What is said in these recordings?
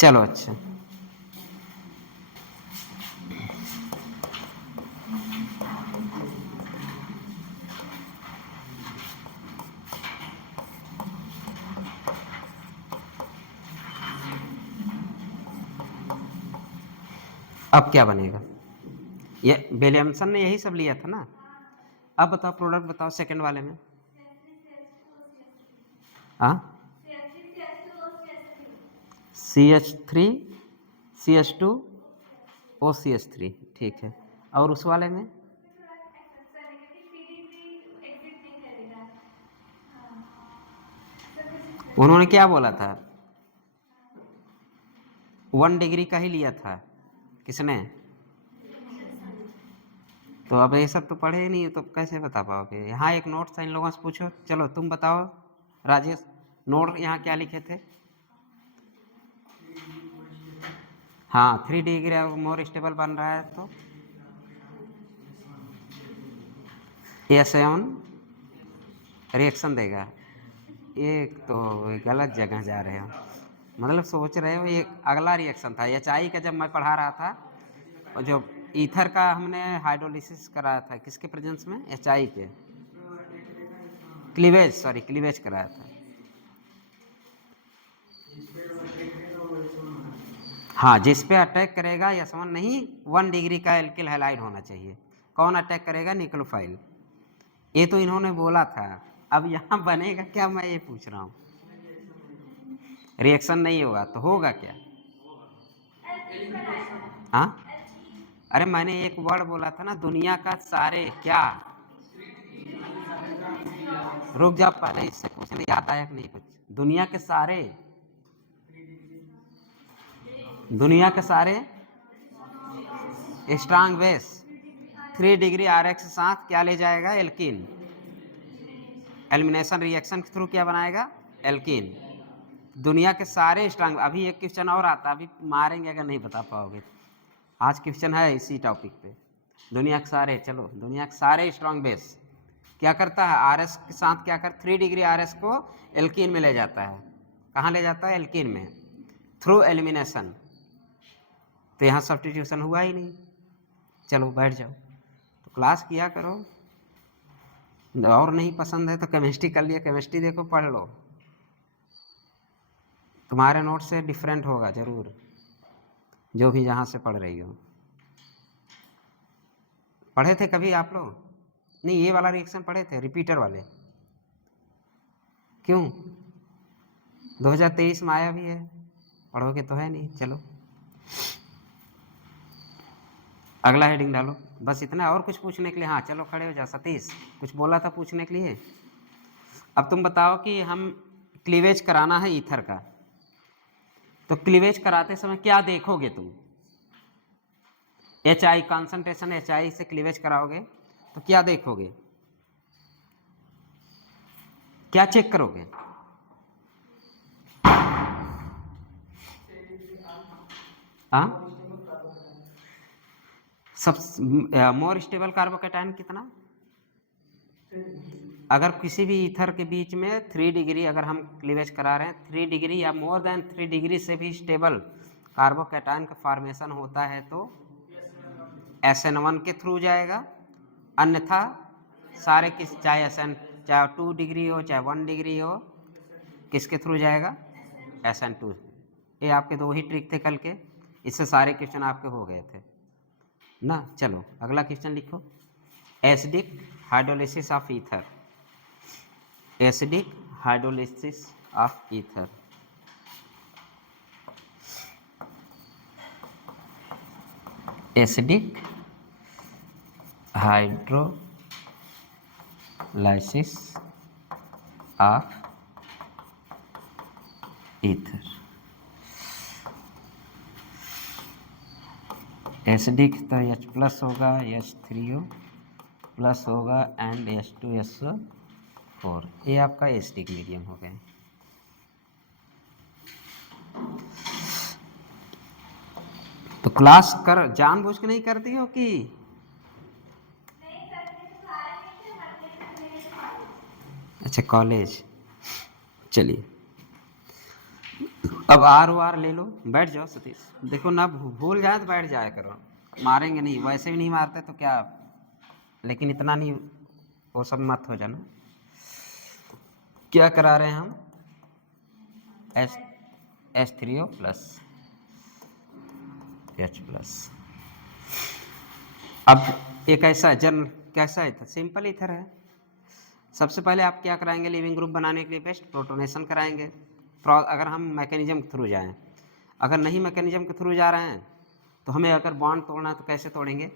चलो अच्छा, अब क्या बनेगा? ये विलियमसन ने यही सब लिया था ना। अब बताओ प्रोडक्ट बताओ सेकंड वाले में। हाँ, CH3 CH2 OCH3, ठीक है। और उस वाले में उन्होंने क्या बोला था? 1 डिग्री का ही लिया था। किसने? तो अब ये सब तो पढ़े ही नहीं तो कैसे बता पाओगे? यहाँ एक नोट था, इन लोगों से पूछो। चलो तुम बताओ राजेश, नोट यहाँ क्या लिखे थे? हाँ, 3 डिग्री मोर स्टेबल बन रहा है तो S7 रिएक्शन देगा। एक तो गलत जगह जा रहे हो, मतलब सोच रहे हो ये अगला रिएक्शन था। HI का जब मैं पढ़ा रहा था, और जो ईथर का हमने हाइड्रोलिसिस कराया था किसके प्रेजेंस में? HI के क्लीवेज, सॉरी क्लीवेज कराया था। हाँ, जिस पे अटैक करेगा S1 नहीं, 1 डिग्री का एल्किल हैलाइड होना चाहिए। कौन अटैक करेगा? निक्लोफाइल। ये तो इन्होंने बोला था। अब यहाँ बनेगा क्या, मैं ये पूछ रहा हूँ। रिएक्शन नहीं होगा तो होगा क्या? हाँ, अरे मैंने एक वर्ड बोला था ना, दुनिया का सारे क्या। रुक जा, पहले इससे पूछने याद आया कि नहीं कुछ। दुनिया के सारे, दुनिया के सारे स्ट्रांग बेस 3 डिग्री RX के साथ क्या ले जाएगा? एल्कीन। एलिमिनेशन रिएक्शन के थ्रू क्या बनाएगा? एल्कीन। दुनिया के सारे स्ट्रांग। अभी एक क्वेश्चन और आता, अभी मारेंगे अगर नहीं बता पाओगे। आज क्वेश्चन है इसी टॉपिक पे। दुनिया के सारे, चलो दुनिया के सारे स्ट्रांग बेस क्या करता है? RS के साथ क्या कर, 3 डिग्री RS को एल्कीन में ले जाता है। कहाँ ले जाता है? एल्कीन में, थ्रू एलिमिनेशन। तो यहाँ सब्स्टिट्यूशन हुआ ही नहीं। चलो बैठ जाओ, तो क्लास किया करो। और नहीं पसंद है तो केमिस्ट्री कर लिया, केमिस्ट्री देखो, पढ़ लो। तुम्हारे नोट से डिफरेंट होगा जरूर, जो भी जहाँ से पढ़ रही हो। पढ़े थे कभी आप लोग? नहीं, ये वाला रिएक्शन पढ़े थे, रिपीटर वाले? क्यों? 2023 में आया भी है, पढ़ोगे तो है नहीं। चलो अगला हेडिंग डालो, बस इतना। और कुछ पूछने के लिए? हाँ चलो खड़े हो जाओ। सतीश कुछ बोला था पूछने के लिए। अब तुम बताओ कि हम क्लीवेज कराना है ईथर का, तो क्लीवेज कराते समय क्या देखोगे तुम? HI कॉन्सेंट्रेशन, HI से क्लीवेज कराओगे तो क्या देखोगे? क्या चेक करोगे? हाँ, सब मोर स्टेबल कार्बोकैटायन कितना? अगर किसी भी ईथर के बीच में 3 डिग्री अगर हम क्लीवेज करा रहे हैं, 3 डिग्री या मोर देन 3 डिग्री से भी स्टेबल कार्बोकैटायन का फॉर्मेशन होता है तो SN1 के थ्रू जाएगा। अन्यथा सारे किस, चाहे SN, चाहे 2 डिग्री हो चाहे 1 डिग्री हो, किसके थ्रू जाएगा? SN2। ये आपके 2 ही ट्रिक थे कल के, इससे सारे क्वेश्चन आपके हो गए थे ना। चलो अगला क्वेश्चन लिखो। Acidic hydrolysis of ether, acidic hydrolysis of ether. Acidic hydrolysis of ether. Acidic तो H+ होगा, H3O प्लस होगा एंड H2SO4। ये आपका एसिडिक मीडियम हो गया। तो क्लास कर जानबूझ के नहीं करती हो कि? अच्छा कॉलेज, चलिए अब आर ओ आर ले लो, बैठ जाओ सतीश, देखो ना भूल जाए तो बैठ जाया करो, मारेंगे नहीं, वैसे भी नहीं मारते तो क्या, लेकिन इतना नहीं वो सब मत हो जाना। क्या करा रहे हैं हम, H3O प्लस H+। अब एक ऐसा कैसा है, सिंपल ईथर है। सबसे पहले आप क्या कराएंगे, लिविंग ग्रुप बनाने के लिए बेस्ट प्रोटोनेशन कराएंगे, अगर हम मैकेनिज्म के थ्रू जाएं। अगर नहीं मैकेनिज्म के थ्रू जा रहे हैं तो हमें अगर बॉन्ड तोड़ना है तो कैसे तोड़ेंगे,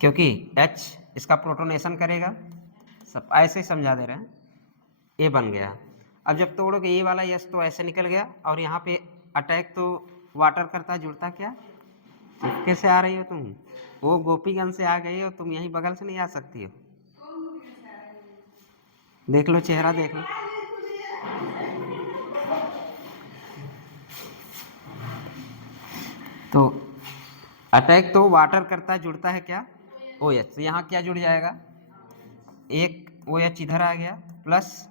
क्योंकि H इसका प्रोटोनेशन करेगा, सब ऐसे ही समझा दे रहे हैं। ए बन गया, अब जब तोड़ोगे ये वाला यस तो ऐसे निकल गया, और यहाँ पे अटैक तो वाटर करता जुड़ता क्या, चुपके से आ रही हो तुम, वो गोपीगंज से आ गई हो तुम, यहीं बगल से नहीं आ सकती हो, देख लो चेहरा देख लो। तो अटैक तो वाटर करता जुड़ता है क्या, ओ एच, तो यहाँ क्या जुड़ जाएगा, एक ओ एच इधर आ गया प्लस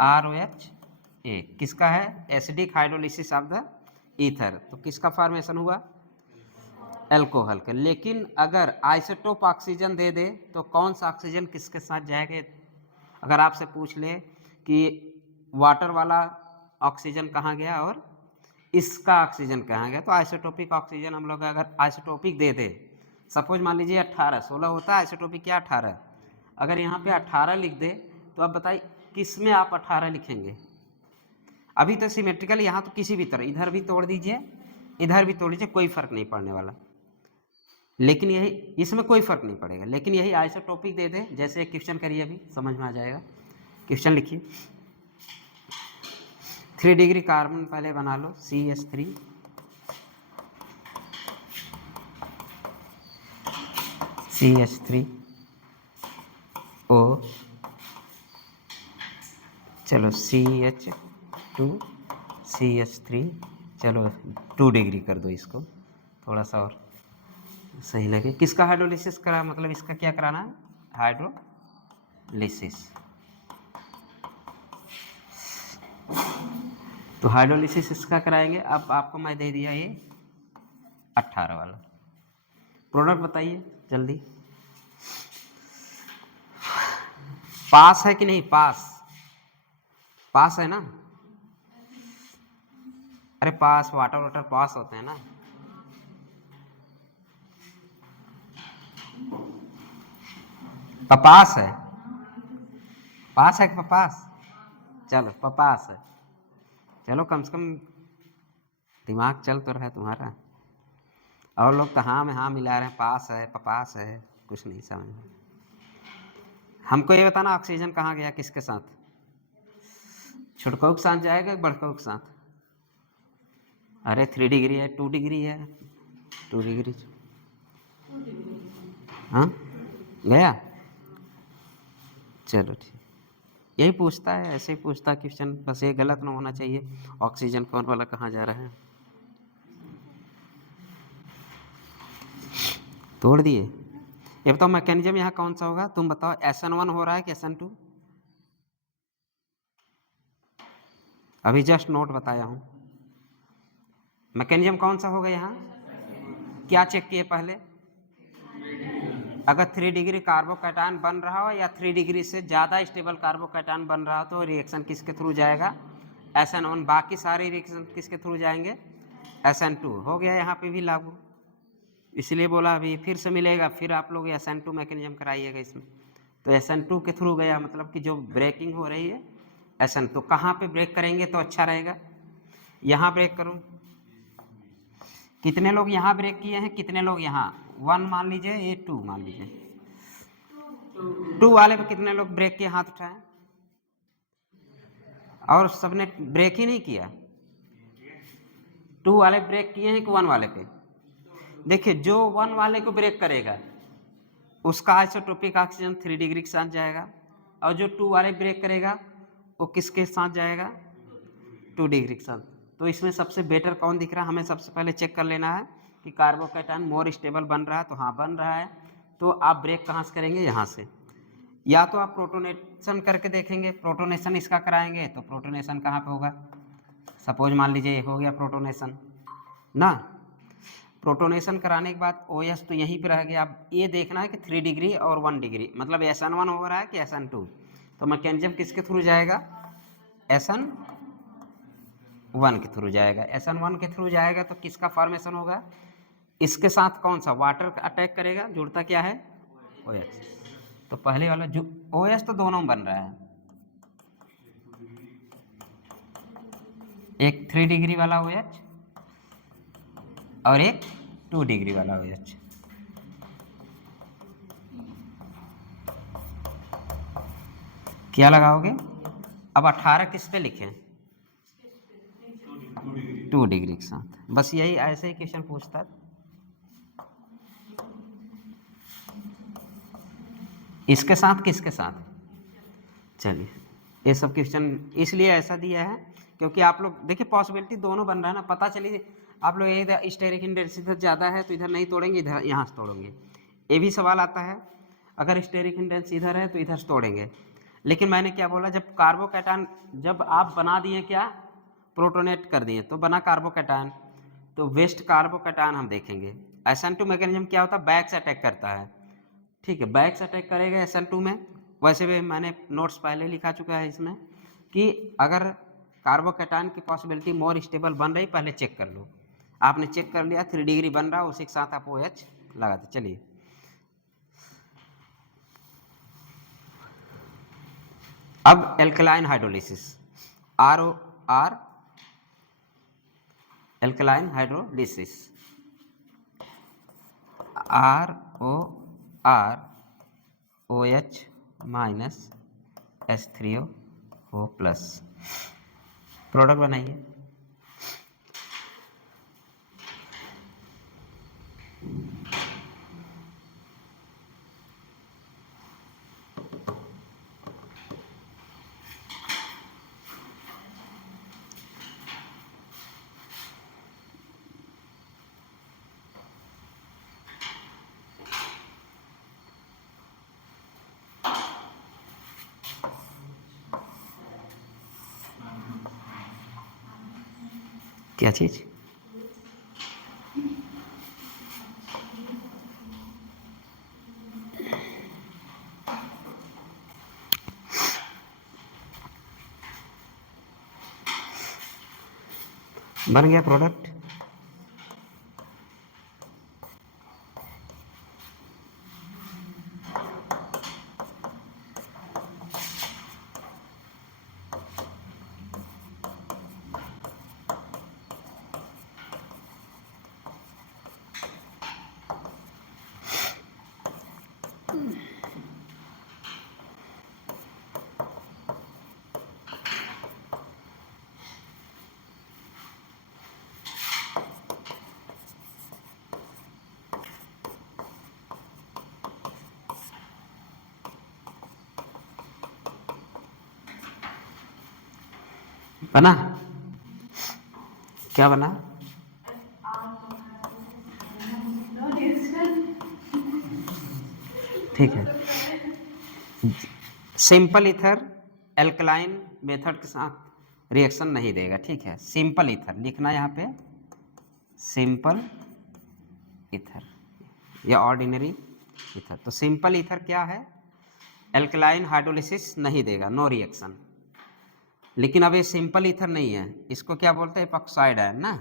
आर ओ एच ए, किसका है, acidic hydrolysis of the ether, तो किसका फॉर्मेशन हुआ, एल्कोहल का। लेकिन अगर आइसोटोप ऑक्सीजन दे दे तो कौन सा ऑक्सीजन किसके साथ जाएगा, अगर आपसे पूछ ले कि वाटर वाला ऑक्सीजन कहाँ गया और इसका ऑक्सीजन कहाँ गया, तो आइसोटोपिक ऑक्सीजन हम लोग अगर आइसोटोपिक दे दे, सपोज मान लीजिए 18 16 होता है आइसोटोपिक क्या 18, अगर यहाँ पे 18 लिख दे तो अब बताइए किस में आप 18 लिखेंगे। अभी तो सिमेट्रिकल, यहाँ तो किसी भी तरह इधर भी तोड़ दीजिए इधर भी तोड़ दीजिए, कोई फर्क नहीं पड़ने वाला, लेकिन यही इसमें कोई फर्क नहीं पड़ेगा, लेकिन यही आइसोटोपिक दे दे, जैसे क्वेश्चन करिए अभी समझ में आ जाएगा। क्वेश्चन लिखिए, 3 डिग्री कार्बन पहले बना लो, CH3 O, चलो CH2 CH3, चलो 2 डिग्री कर दो इसको, थोड़ा सा और सही लगे। किसका हाइड्रोलिसिस करा, मतलब इसका क्या कराना है, हाइड्रोलिसिस, तो हाइड्रोलिसिस इसका कराएंगे। अब आपको मैं दे दिया ये 18 वाला, प्रोडक्ट बताइए जल्दी, पास है कि नहीं, पास है ना, अरे पास वाटर पास होते हैं ना, पपास है, पास है कि पपास, चलो पपास है, चलो कम से कम दिमाग चल तो रहा है तुम्हारा, और लोग तो हाँ में हाँ मिला रहे हैं, पास है पपास है, कुछ नहीं समझ में। हमको ये बताना ऑक्सीजन कहाँ गया, किसके साथ, छुटकाऊ के साथ जाएगा बड़काऊ के साथ, अरे 3 डिग्री है 2 डिग्री है, 2 डिग्री, हाँ गया, चलो ठीक, यही पूछता है, ऐसे ही पूछता है क्वेश्चन, बस ये गलत ना होना चाहिए, ऑक्सीजन कौन वाला कहाँ जा रहा है, तोड़ दिए। ये बताओ मैकेनिज्म यहाँ कौन सा होगा, तुम बताओ, SN1 हो रहा है कि SN2, अभी जस्ट नोट बताया हूँ, मैकेनिज्म कौन सा होगा यहाँ, क्या चेक किए पहले, अगर 3 डिग्री कार्बोकैटायन बन रहा हो या 3 डिग्री से ज़्यादा स्टेबल कार्बोकैटायन बन रहा हो तो रिएक्शन किसके थ्रू जाएगा, SN1, बाकी सारे रिएक्शन किसके थ्रू जाएंगे, SN2, हो गया यहाँ पे भी लागू, इसलिए बोला अभी फिर से मिलेगा, फिर आप लोग SN2 मैकेनिज्म कराइएगा इसमें, तो SN2 के थ्रू गया, मतलब कि जो ब्रेकिंग हो रही है SN, तो कहाँ पे ब्रेक करेंगे तो अच्छा रहेगा, यहाँ ब्रेक करूँ, कितने लोग यहाँ ब्रेक किए हैं, कितने लोग यहाँ, 1 मान लीजिए, ये 2 मान लीजिए, 2 वाले पे कितने लोग ब्रेक किए, हाथ उठाएं, और सबने ब्रेक ही नहीं किया, 2 वाले ब्रेक किए हैं कि 1 वाले पे, देखिए जो 1 वाले को ब्रेक करेगा उसका आइसोटोपिक ऑक्सीजन 3 डिग्री के साथ जाएगा, और जो 2 वाले ब्रेक करेगा वो किसके साथ जाएगा, 2 डिग्री के साथ। तो इसमें सबसे बेटर कौन दिख रहा है, हमें सबसे पहले चेक कर लेना है कि कार्बोकैटायन मोर स्टेबल बन रहा है, तो हाँ बन रहा है, तो आप ब्रेक कहाँ से करेंगे, यहाँ से, या तो आप प्रोटोनेशन करके देखेंगे, प्रोटोनेशन इसका कराएंगे तो प्रोटोनेशन कहाँ पे होगा, सपोज मान लीजिए हो गया प्रोटोनेशन ना, प्रोटोनेशन कराने के बाद OS तो यहीं पे रह गया। अब ये देखना है कि 3 डिग्री और 1 डिग्री, मतलब SN1 हो रहा है कि SN2, तो मैकेनिज्म किसके थ्रू जाएगा, SN1 के थ्रू जाएगा। SN1 के थ्रू जाएगा तो किसका फॉर्मेशन होगा, इसके साथ कौन सा वाटर अटैक करेगा, जुड़ता क्या है, OH। तो पहले वाला जो OH तो दोनों बन रहा है, एक 3 डिग्री वाला OH और एक 2 डिग्री वाला OH। क्या लगाओगे, अब 18 किस पे लिखें, 2 डिग्री के साथ, बस यही ऐसे ही क्वेश्चन पूछता है। इसके साथ किसके साथ, चलिए ये सब क्वेश्चन इसलिए ऐसा दिया है क्योंकि आप लोग देखिए पॉसिबिलिटी दोनों बन रहा है ना, पता चलिए आप लोग इधर स्टेरिक इंडेक्स इधर ज़्यादा है तो इधर नहीं तोड़ेंगे, इधर यहाँ से तोड़ेंगे, ये भी सवाल आता है। अगर स्टेरिक इंडेक्स इधर है तो इधर से तोड़ेंगे, लेकिन मैंने क्या बोला, जब कार्बोकैटायन जब आप बना दिए क्या, प्रोटोनेट कर दिए तो बना कार्बोकैटायन, तो वेस्ट कार्बोकैटायन हम देखेंगे। SN2 मैकेनिज्म क्या होता है, बैक से अटैक करता है, ठीक है, बैक से अटैक करेगा SN2 में। वैसे भी मैंने नोट्स पहले लिखा चुका है इसमें कि अगर कार्बोकैटायन की पॉसिबिलिटी मोर स्टेबल बन रही, पहले चेक कर लो, आपने चेक कर लिया 3 डिग्री बन रहा, उसी के साथ आप OH लगाते। चलिए अब alkaline hydrolysis, ROR alkaline hydrolysis, ROR OH minus H3O plus, product बनाइए। क्या चीज़, बन गया प्रोडक्ट। बना, क्या बना, ठीक है, सिंपल ईथर एल्कलाइन मेथड के साथ रिएक्शन नहीं देगा, ठीक है, सिंपल ईथर लिखना यहाँ पे, सिंपल ईथर या ऑर्डिनरी ईथर। तो सिंपल ईथर क्या है, एल्कलाइन हाइड्रोलिसिस नहीं देगा, नो रिएक्शन। लेकिन अब ये सिंपल ईथर नहीं है, इसको क्या बोलते हैं, एपॉक्साइड आयन ना,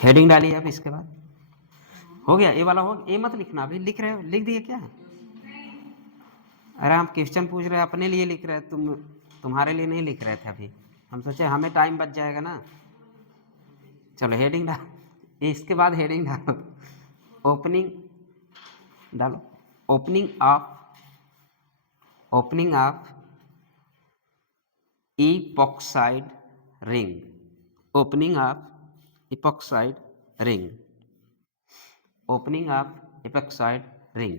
हेडिंग डालिए। अब इसके बाद हो गया, ये वाला हो, ये मत लिखना, अभी लिख रहे हो, लिख दिए क्या, अरे हम क्वेश्चन पूछ रहे हैं, अपने लिए लिख रहे हैं, तुम्हारे लिए नहीं लिख रहे थे अभी, हम सोचे हमें टाइम बच जाएगा ना। चलो हेडिंग डाल, इसके बाद हेडिंग डालो, ओपनिंग डालो, opening of epoxide ring, opening of epoxide ring, opening of epoxide ring.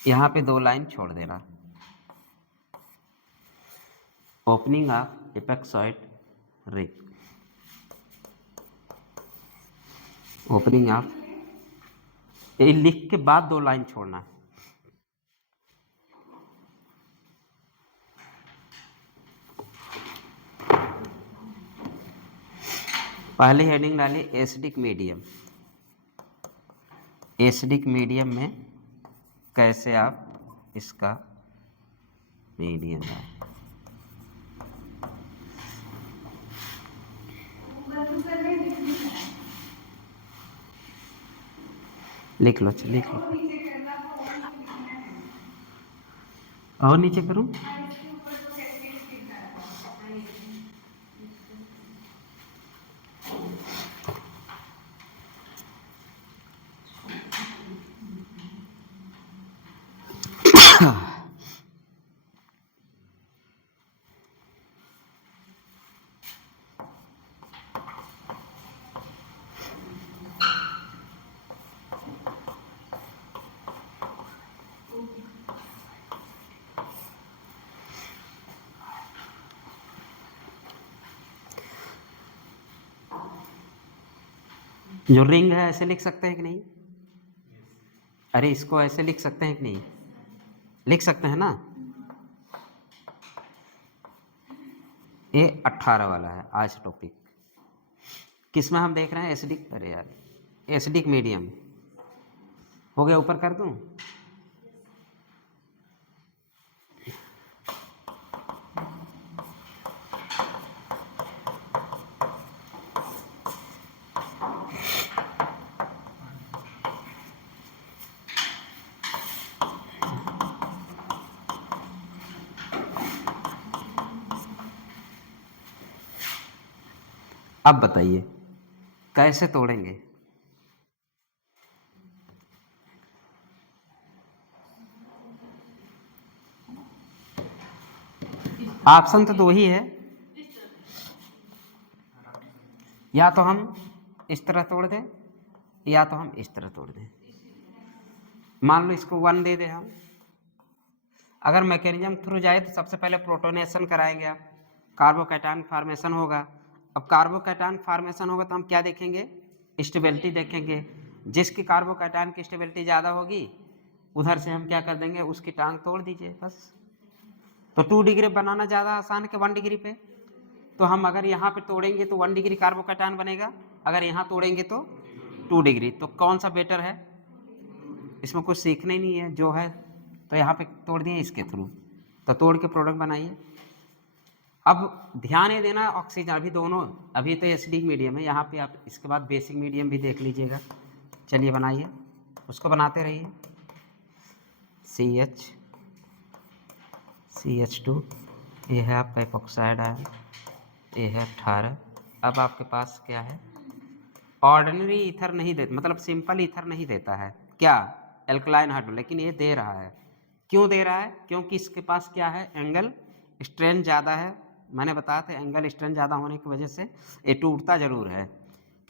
यहाँ पे 2 लाइन छोड़ देना, opening of epoxide ring, opening of, ये लिख के बाद 2 लाइन छोड़ना है। पहले हेडिंग डाली एसिडिक मीडियम, एसिडिक मीडियम में कैसे आप इसका मीडियम है। लिख लो, लिख लो, और नीचे करूं। जो रिंग है ऐसे लिख सकते हैं कि नहीं? अरे इसको ऐसे लिख सकते हैं कि नहीं? लिख सकते हैं ना। ये 18 वाला है आज टॉपिक। किस में हम देख रहे हैं? एसिडिक, अरे यार एसिडिक मीडियम हो गया। ऊपर कर दूं? अब बताइए कैसे तोड़ेंगे? ऑप्शन तो 2 ही है, या तो हम इस तरह तोड़ दें या तो हम इस तरह तोड़ दें। मान लो इसको 1 दे दें हम। अगर मैकेनिज्म थ्रू जाए तो सबसे पहले प्रोटोनेशन कराएंगे आप, कार्बोकैटायन फॉर्मेशन होगा। अब कार्बोकैटायन फॉर्मेशन होगा तो हम क्या देखेंगे? स्टेबिलिटी देखेंगे। जिसकी कार्बोकैटायन की स्टेबिलिटी ज़्यादा होगी उधर से हम क्या कर देंगे? उसकी टांग तोड़ दीजिए बस। तो 2 डिग्री बनाना ज़्यादा आसान है कि 1 डिग्री पे। तो हम अगर यहाँ पे तोड़ेंगे तो 1 डिग्री कार्बोकैटायन बनेगा, अगर यहाँ तोड़ेंगे तो 2 डिग्री। तो कौन सा बेटर है? इसमें कुछ सीखना ही नहीं है, जो है तो यहाँ पे तोड़ दिए इसके थ्रू, तो तोड़ के प्रोडक्ट बनाइए। अब ध्यान ये देना ऑक्सीजन, अभी दोनों, अभी तो एसिडिक मीडियम है, यहाँ पे आप इसके बाद बेसिक मीडियम भी देख लीजिएगा। चलिए बनाइए, उसको बनाते रहिए। CH2, ये है आपका एपॉक्साइड आयन, ये है 18। अब आपके पास क्या है? ऑर्डिनरी ईथर नहीं देता, मतलब सिंपल ईथर नहीं देता है क्या? एल्कलाइन हाइड्रो, लेकिन ये दे रहा है। क्यों दे रहा है? क्योंकि इसके पास क्या है? एंगल स्ट्रेंथ ज़्यादा है। मैंने बताया था एंगल स्ट्रेंथ ज़्यादा होने की वजह से ये टूटता ज़रूर है,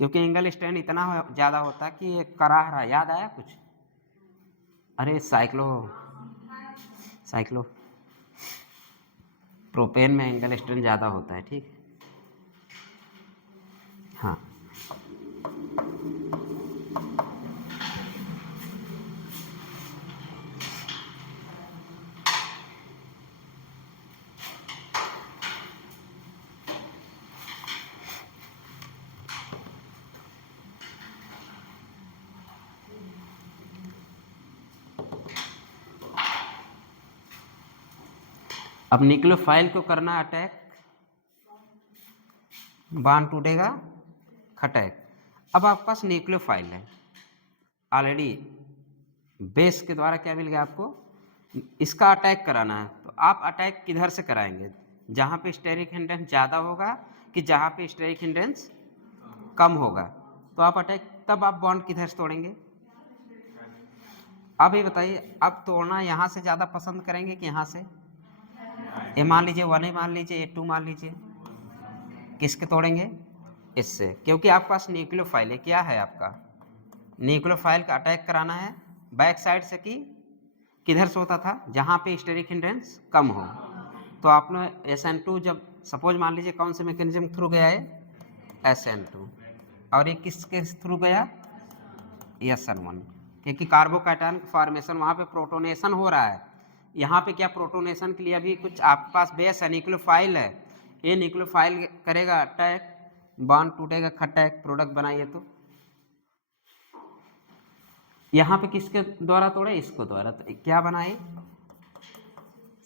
क्योंकि एंगल स्ट्रेंथ इतना ज़्यादा होता है कि ये कराह रहा। याद आया कुछ? अरे साइक्लो प्रोपेन में एंगल स्ट्रेंथ ज़्यादा होता है, ठीक है। हाँ, अब न्यूक्लियोफाइल को करना अटैक, बांध टूटेगा खटैक। अब आपके पास न्यूक्लियोफाइल है ऑलरेडी, बेस के द्वारा क्या मिल गया आपको? इसका अटैक कराना है। तो आप अटैक किधर से कराएंगे? जहाँ पे स्टेरिक हिंड्रेंस ज़्यादा होगा कि जहाँ पे स्टेरिक हिंड्रेंस कम होगा? तो आप अटैक, तब आप बॉन्ड किधर से तोड़ेंगे? अब ये बताइए, अब तोड़ना यहाँ से ज़्यादा पसंद करेंगे कि यहाँ से? ये मान लीजिए 1 ही मान लीजिए, 2 मान लीजिए, किसके तोड़ेंगे? इससे, क्योंकि आपके पास न्यूक्लियोफाइल है। क्या है आपका? न्यूक्लियोफाइल का अटैक कराना है बैक साइड से कि किधर से होता था? जहाँ पे स्टेरिक हिंड्रेंस कम हो। तो आपने SN2 जब सपोज मान लीजिए कौन से मैकेनिज्म थ्रू गया है, SN2, और ये किसके थ्रू गया, SN1, क्योंकि कार्बोकैटायन फॉर्मेशन वहाँ पे प्रोटोनेशन हो रहा है। यहाँ पे क्या प्रोटोनेशन के लिए अभी कुछ आपके पास बेस है, न्यूक्लियोफाइल है, ये न्यूक्लियोफाइल करेगा अटैक, बॉन्ड टूटेगा, खटैक प्रोडक्ट बनाइए। तो यहाँ पे किसके द्वारा तोड़े, इसको द्वारा, तो क्या बनाए,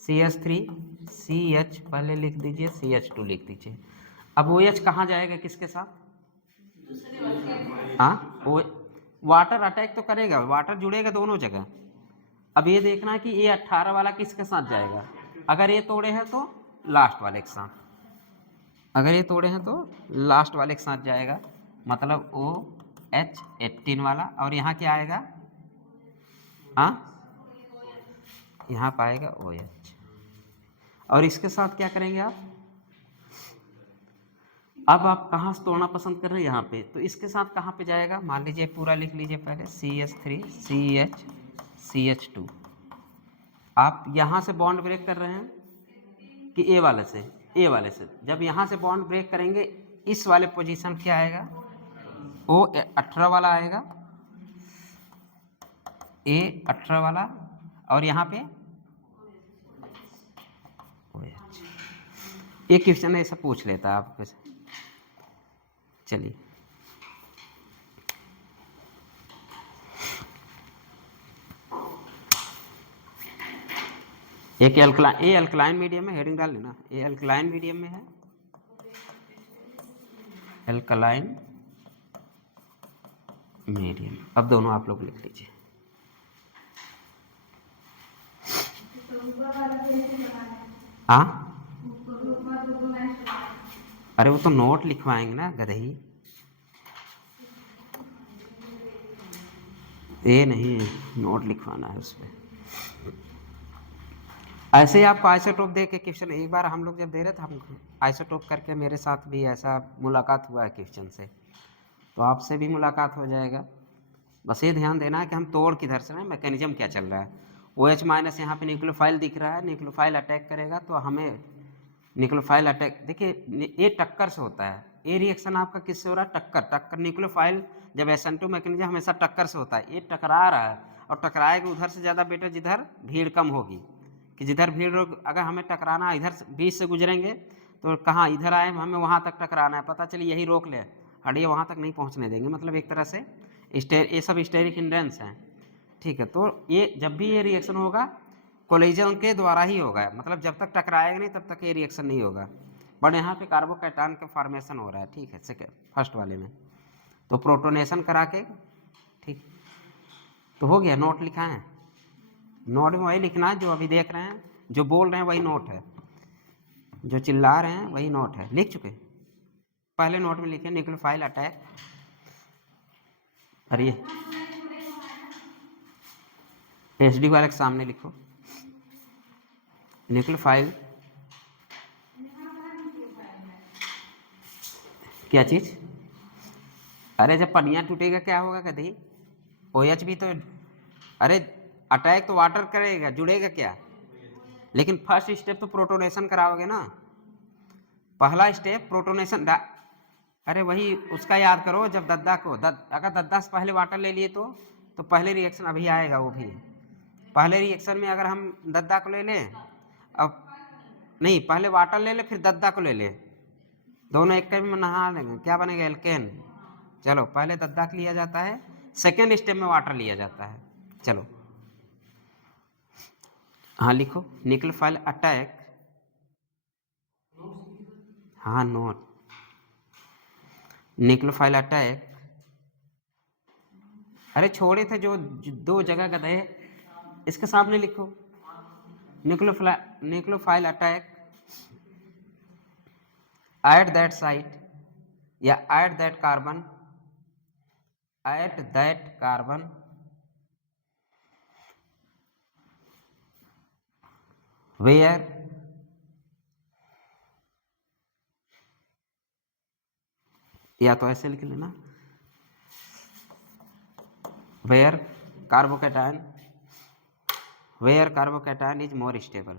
CH3 CH पहले लिख दीजिए, CH2 लिख दीजिए। अब OH कहाँ जाएगा, किसके साथ, हाँ, वो वाटर अटैक तो करेगा, वाटर जुड़ेगा दोनों जगह। अब ये देखना है कि ये 18 वाला किसके साथ जाएगा, अगर ये तोड़े हैं तो लास्ट वाले के साथ, अगर ये तोड़े हैं तो लास्ट वाले के साथ जाएगा, मतलब OH18 वाला। और यहाँ क्या आएगा, हाँ, यहाँ पाएगा OH। और इसके साथ क्या करेंगे आप, अब आप कहाँ से तोड़ना पसंद कर रहे हैं, यहाँ पे, तो इसके साथ कहाँ पे जाएगा, मान लीजिए पूरा लिख लीजिए पहले, CH3 CH CH2। आप यहाँ से बॉन्ड ब्रेक कर रहे हैं कि ए वाले से, ए वाले से, जब यहाँ से बॉन्ड ब्रेक करेंगे इस वाले पोजीशन क्या आएगा, O18 वाला आएगा, A18 वाला, और यहाँ पे एक क्वेश्चन ऐसा पूछ लेता है आपको। चलिए, एक अल्कलाइन मीडियम में, हेडिंग डाल लेना, ये अल्कलाइन मीडियम में है, अल्कलाइन मीडियम। अब दोनों आप लोग लिख लीजिए। हाँ, अरे वो तो नोट लिखवाएंगे ना गधई, ये नहीं नोट लिखवाना है उस पर। ऐसे ही आपको आइसोटोप दे के क्वेश्चन, एक बार हम लोग जब दे रहे थे, हम आइसोटोप करके मेरे साथ भी ऐसा मुलाकात हुआ है क्वेश्चन से, तो आपसे भी मुलाकात हो जाएगा। बस ये ध्यान देना है कि हम तोड़ किधर से रहे हैं, मैकेनिज्म क्या चल रहा है। OH माइनस यहाँ पे न्यूक्लियोफाइल दिख रहा है, न्यूक्लियोफाइल अटैक करेगा तो हमें न्यूक्लियोफाइल अटैक, देखिए ये टक्कर से होता है, ये रिएक्शन आपका किससे हो रहा है, टक्कर। न्यूक्लियोफाइल जब SN2 मैकेनिज्म हमेशा टक्कर से होता है, ये टकरा रहा है, और टकराएगा उधर से ज़्यादा बेटर जिधर भीड़ कम होगी, कि जिधर भीड़ अगर हमें टकराना है, इधर बीच से गुजरेंगे तो कहाँ, इधर आए हमें वहाँ तक टकराना है, पता चलिए यही रोक ले, हटिए वहाँ तक नहीं पहुँचने देंगे, मतलब एक तरह से ये सब स्टेरिक हिंड्रेंस हैं, ठीक है। तो ये जब भी ये रिएक्शन होगा कोलिजन के द्वारा ही होगा, मतलब जब तक टकराएगा नहीं तब तक ये रिएक्शन नहीं होगा। बट यहाँ पे कार्बोकैटायन का फॉर्मेशन हो रहा है, ठीक है, सेकेंड फर्स्ट वाले में, तो प्रोटोनेशन करा के, ठीक, तो हो गया, नोट लिखा है, नोट में वही लिखना है जो अभी देख रहे हैं, जो बोल रहे हैं वही नोट है, जो चिल्ला रहे हैं वही नोट है, लिख चुके। पहले नोट में लिखे न्यूक्लियोफाइल अटैक, अरे SD वाले के सामने लिखो, न्यूक्लियोफाइल क्या चीज़, अरे जब पनिया टूटेगा क्या होगा कभी, OH भी तो, अरे अटैक तो वाटर करेगा, जुड़ेगा क्या, लेकिन फर्स्ट स्टेप तो प्रोटोनेशन कराओगे ना, पहला स्टेप प्रोटोनेशन। अरे वही उसका याद करो, जब दद्दा को अगर दद्दा से पहले वाटर ले लिए तो पहले रिएक्शन अभी आएगा, वो भी पहले रिएक्शन में अगर हम दद्दा को ले लें, अब नहीं, पहले वाटर ले ले फिर दद्दा को ले ले, दोनों एक में नहा लेंगे, क्या बनेगा, एल्केन। चलो पहले दद्दा को लिया जाता है, सेकेंड स्टेप में वाटर लिया जाता है। चलो हाँ लिखो, न्यूक्लियोफाइल अटैक, हाँ नोट, न्यूक्लियोफाइल अटैक, अरे छोड़े थे जो दो जगह गए, इसके सामने लिखो, nucleophile attack at that site या एट दैट कार्बन वेयर या तो ऐसे लिख लेना, where carbocation is more stable,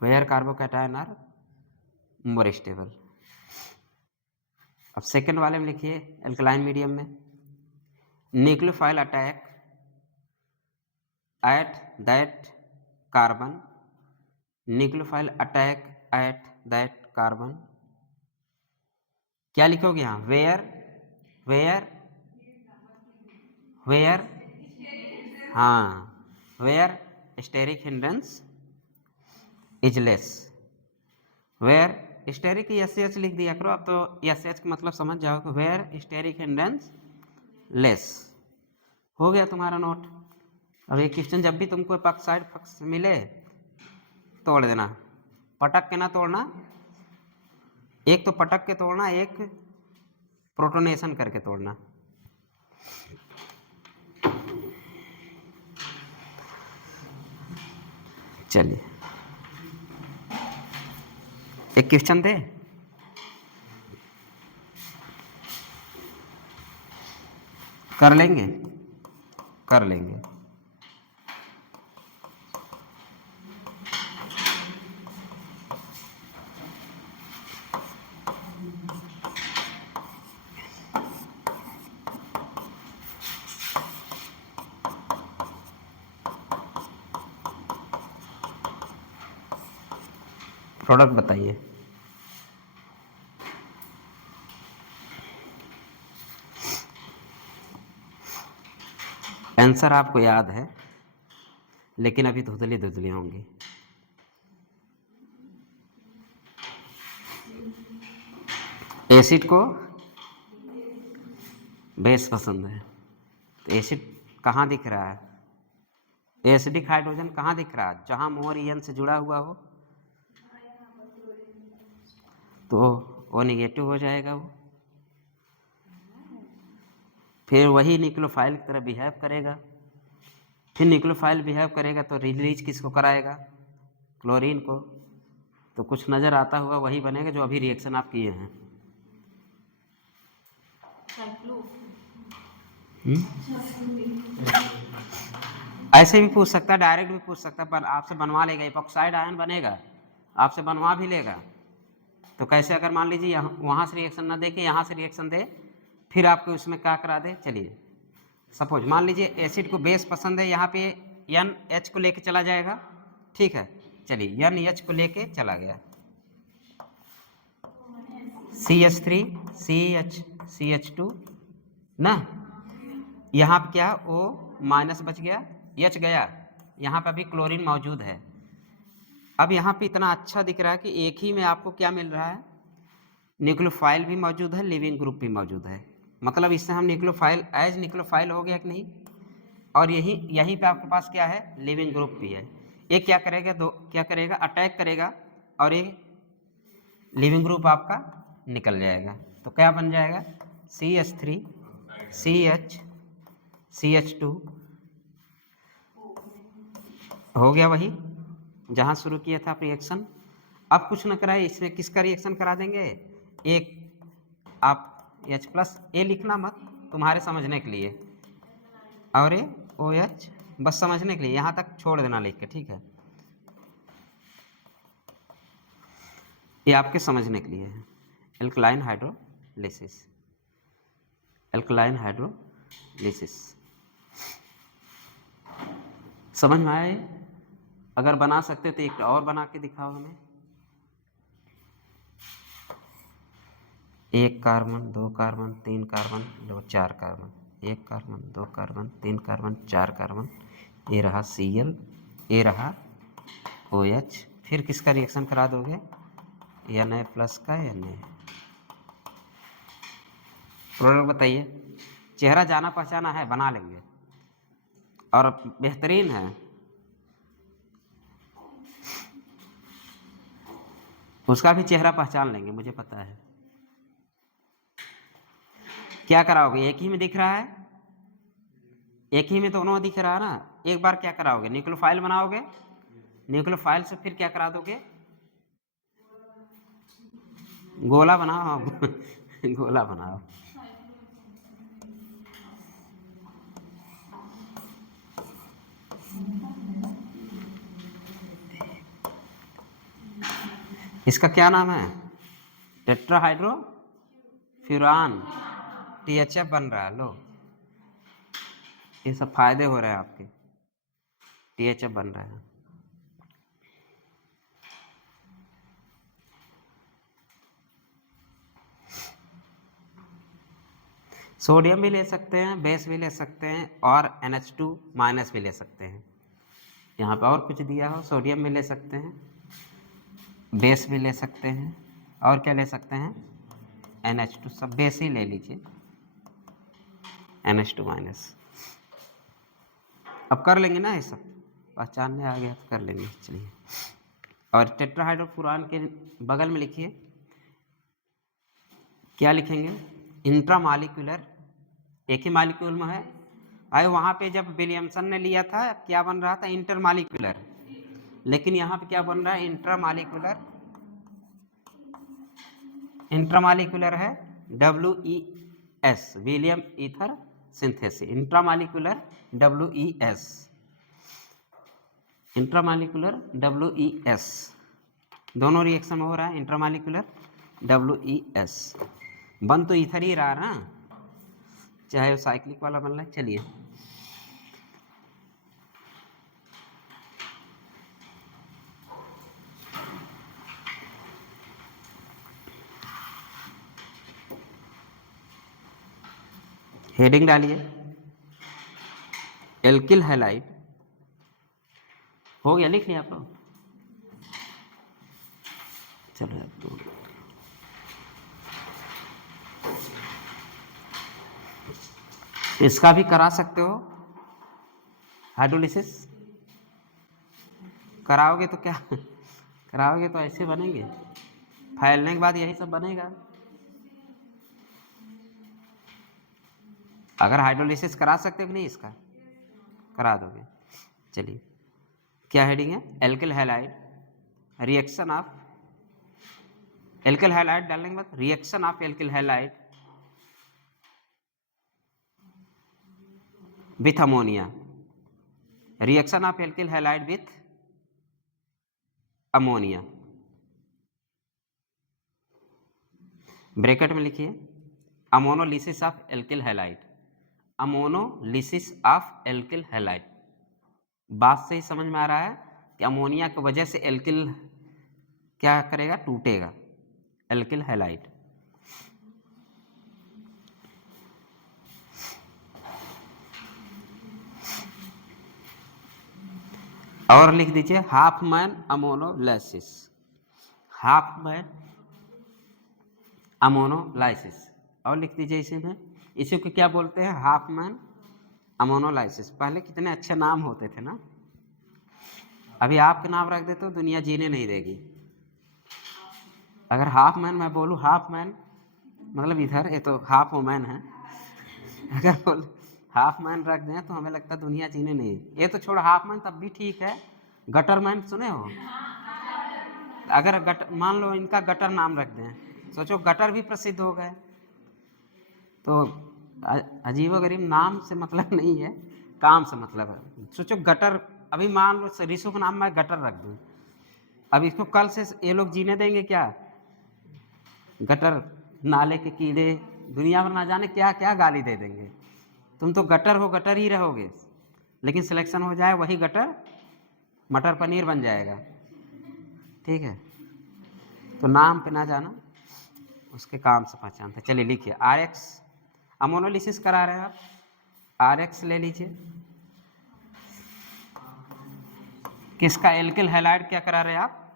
where carbocation are more stable. अब सेकंड वाले में लिखिए एल्कलाइन मीडियम में, nucleophile attack at that carbon, nucleophile attack at that carbon. क्या लिखोगे यहाँ? वेयर वेयर वेयर, हाँ, where steric hindrance is less. Where steric S H लिख दिया करो, अब तो एस एच का मतलब समझ जाओगे। वेयर स्टेरिक हिंड्रेंस लेस, हो गया तुम्हारा नोट। अब एक क्वेश्चन जब भी तुमको पक्ष साइड पक्ष मिले तोड़ देना, पटक के ना तोड़ना, एक तो पटक के तोड़ना, एक प्रोटोनेशन करके तोड़ना। चलिए एक क्वेश्चन दे, कर लेंगे, कर लेंगे। प्रोडक्ट बताइए। आंसर आपको याद है, लेकिन अभी धुंधली धुंधली होंगी। एसिड को बेस पसंद है, तो एसिड कहाँ दिख रहा है? एसिडिक हाइड्रोजन कहाँ दिख रहा है? जहाँ मोर ईएन से जुड़ा हुआ हो, तो वो निगेटिव हो जाएगा वो, फिर वही न्यूक्लियोफाइल की तरह बिहेव करेगा। फिर न्यूक्लियोफाइल बिहेव करेगा तो रिलीज किसको कराएगा? क्लोरीन को। तो कुछ नज़र आता हुआ वही बनेगा जो अभी रिएक्शन आप किए हैं। ऐसे भी पूछ सकता है, डायरेक्ट भी पूछ सकता है, पर आपसे बनवा लेगा, इपॉक्साइड आयन बनेगा, आपसे बनवा भी लेगा। तो कैसे? अगर मान लीजिए यहाँ वहाँ से रिएक्शन ना दे के यहाँ से रिएक्शन दे, फिर आपको उसमें क्या करा दे। चलिए सपोज मान लीजिए एसिड को बेस पसंद है, यहाँ पे एन एच को लेके चला जाएगा, ठीक है। चलिए एन एच को लेके चला गया, CH3 CH2 ना, यहाँ पे क्या ओ माइनस बच गया, एच गया, यहाँ पे अभी क्लोरीन मौजूद है। अब यहाँ पे इतना अच्छा दिख रहा है कि एक ही में आपको क्या मिल रहा है? न्यूक्लियोफाइल भी मौजूद है, लिविंग ग्रुप भी मौजूद है। मतलब इससे हम न्यूक्लियोफाइल एज न्यूक्लियोफाइल हो गया कि नहीं? और यहीं पे आपके पास क्या है? लिविंग ग्रुप भी है। ये क्या करेगा? क्या करेगा? अटैक करेगा, और ये लिविंग ग्रुप आपका निकल जाएगा। तो क्या बन जाएगा? CH3 CH2 हो गया वही जहाँ शुरू किया था रिएक्शन। अब कुछ न कराए, इसमें किसका रिएक्शन करा देंगे? एक आप H+ ए लिखना मत, तुम्हारे समझने के लिए, और ये OH बस समझने के लिए, यहाँ तक छोड़ देना लिख के, ठीक है। ये आपके समझने के लिए है। एल्कलाइन हाइड्रोलिसिस, एल्कलाइन हाइड्रोलिसिस समझ में आए? अगर बना सकते तो एक और बना के दिखाओ हमें। 1 carbon 2 carbon 3 carbon 2 4 carbon, 1 carbon 2 carbon 3 carbon 4 carbon, ये रहा Cl, ये रहा OH। फिर किसका रिएक्शन करा दोगे? Na+ का Na। प्रोडक्ट बताइए। चेहरा जाना पहचाना है, बना लेंगे, और बेहतरीन है। उसका भी चेहरा पहचान लेंगे, मुझे पता है। क्या कराओगे? एक ही में दिख रहा है, एक ही में दोनों दिख रहा है ना। एक बार क्या कराओगे? न्यूक्लियोफाइल बनाओगे, न्यूक्लियोफाइल से फिर क्या करा दोगे? गोला बनाओ गोला बनाओ। इसका क्या नाम है? टेट्राहाइड्रोफ्यूरान, THF बन रहा है। लो, ये सब फायदे हो रहे हैं आपके, THF बन रहा है। सोडियम भी ले सकते हैं, बेस भी ले सकते हैं, और NH2 माइनस भी ले सकते हैं। यहाँ पे और कुछ दिया हो, सोडियम भी ले सकते हैं, बेस भी ले सकते हैं, और क्या ले सकते हैं? NH2, सब बेस ही ले लीजिए, NH2 माइनस। अब कर लेंगे ना ये सब, पहचानने आ गया तो कर लेंगे। चलिए, और टेट्राहाइड्रोफुरान के बगल में लिखिए, क्या लिखेंगे? इंट्रामालिक्यूलर, एक ही मालिक्यूल में है। अरे वहाँ पे जब विलियमसन ने लिया था क्या बन रहा था? इंटरमालिक्यूलर, लेकिन यहाँ पे क्या बन रहा है? इंट्रामालिक्यूलर। इंट्रामालिक्यूलर है WES, William ether synthesis, intramolecular WES, intramolecular WES, दोनों रिएक्शन हो रहा है, इंट्रामालिक्यूलर WES। बन तो ईथर ही रहा ना, चाहे वो साइक्लिक वाला बन रहा है। चलिए, हेडिंग डालिए, एल्किल हैलाइड। हो गया, लिख लिया आप लोग? चलो अब तो इसका भी करा सकते हो हाइड्रोलिसिस। कराओगे तो क्या कराओगे तो ऐसे बनेंगे, फैलने के बाद यही सब बनेगा। अगर हाइड्रोलिसिस करा सकते हो कि नहीं, इसका करा दोगे। चलिए, क्या हेडिंग है? Alkyl halide, reaction of alkyl halide डालने के बाद reaction of alkyl halide with ammonia, reaction of alkyl halide with ammonia, bracket में लिखिए, ammonolysis of alkyl halide, ammonolysis of alkyl halide. बात से ही समझ में आ रहा है कि अमोनिया की वजह से एल्किल क्या करेगा? टूटेगा, एल्किल हैलाइड। और लिख दीजिए हाफमैन अमोनोलाइसिस, हाफमैन अमोनोलाइसिस। और लिख दीजिए इसी में, इसी को क्या बोलते हैं? Hopman ammonolysis. पहले कितने अच्छे नाम होते थे ना, अभी आपके नाम रख दे तो दुनिया जीने नहीं देगी। अगर हाफ मैन मैं बोलूँ, हाफ मैन मतलब इधर, ये तो हाफ वुमैन है, अगर बोल हाफ मैन रख दें तो हमें लगता है दुनिया जीने नहीं। ये तो छोड़, हाफ मैन तब भी ठीक है, गटर मैन सुने हो? अगर गटर, मान लो इनका गटर नाम रख दें, सोचो गटर भी प्रसिद्ध हो गए। तो अजीबोगरीब नाम से मतलब नहीं है, काम से मतलब है। सोचो गटर, अभी मान लो ऋषु का नाम मैं गटर रख दूँ, अब इसको कल से ये लोग जीने देंगे क्या? गटर, नाले के कीड़े, दुनिया भर ना जाने क्या क्या गाली दे देंगे। तुम तो गटर हो, गटर ही रहोगे, लेकिन सिलेक्शन हो जाए वही गटर मटर पनीर बन जाएगा। ठीक है, तो नाम पे ना जाना, उसके काम से पहचानते। चलिए लिखिए, RX, अमोनोलिसिस करा रहे हैं आप, RX ले लीजिए। किसका? एल्किल हैलाइड क्या करा रहे हैं आप?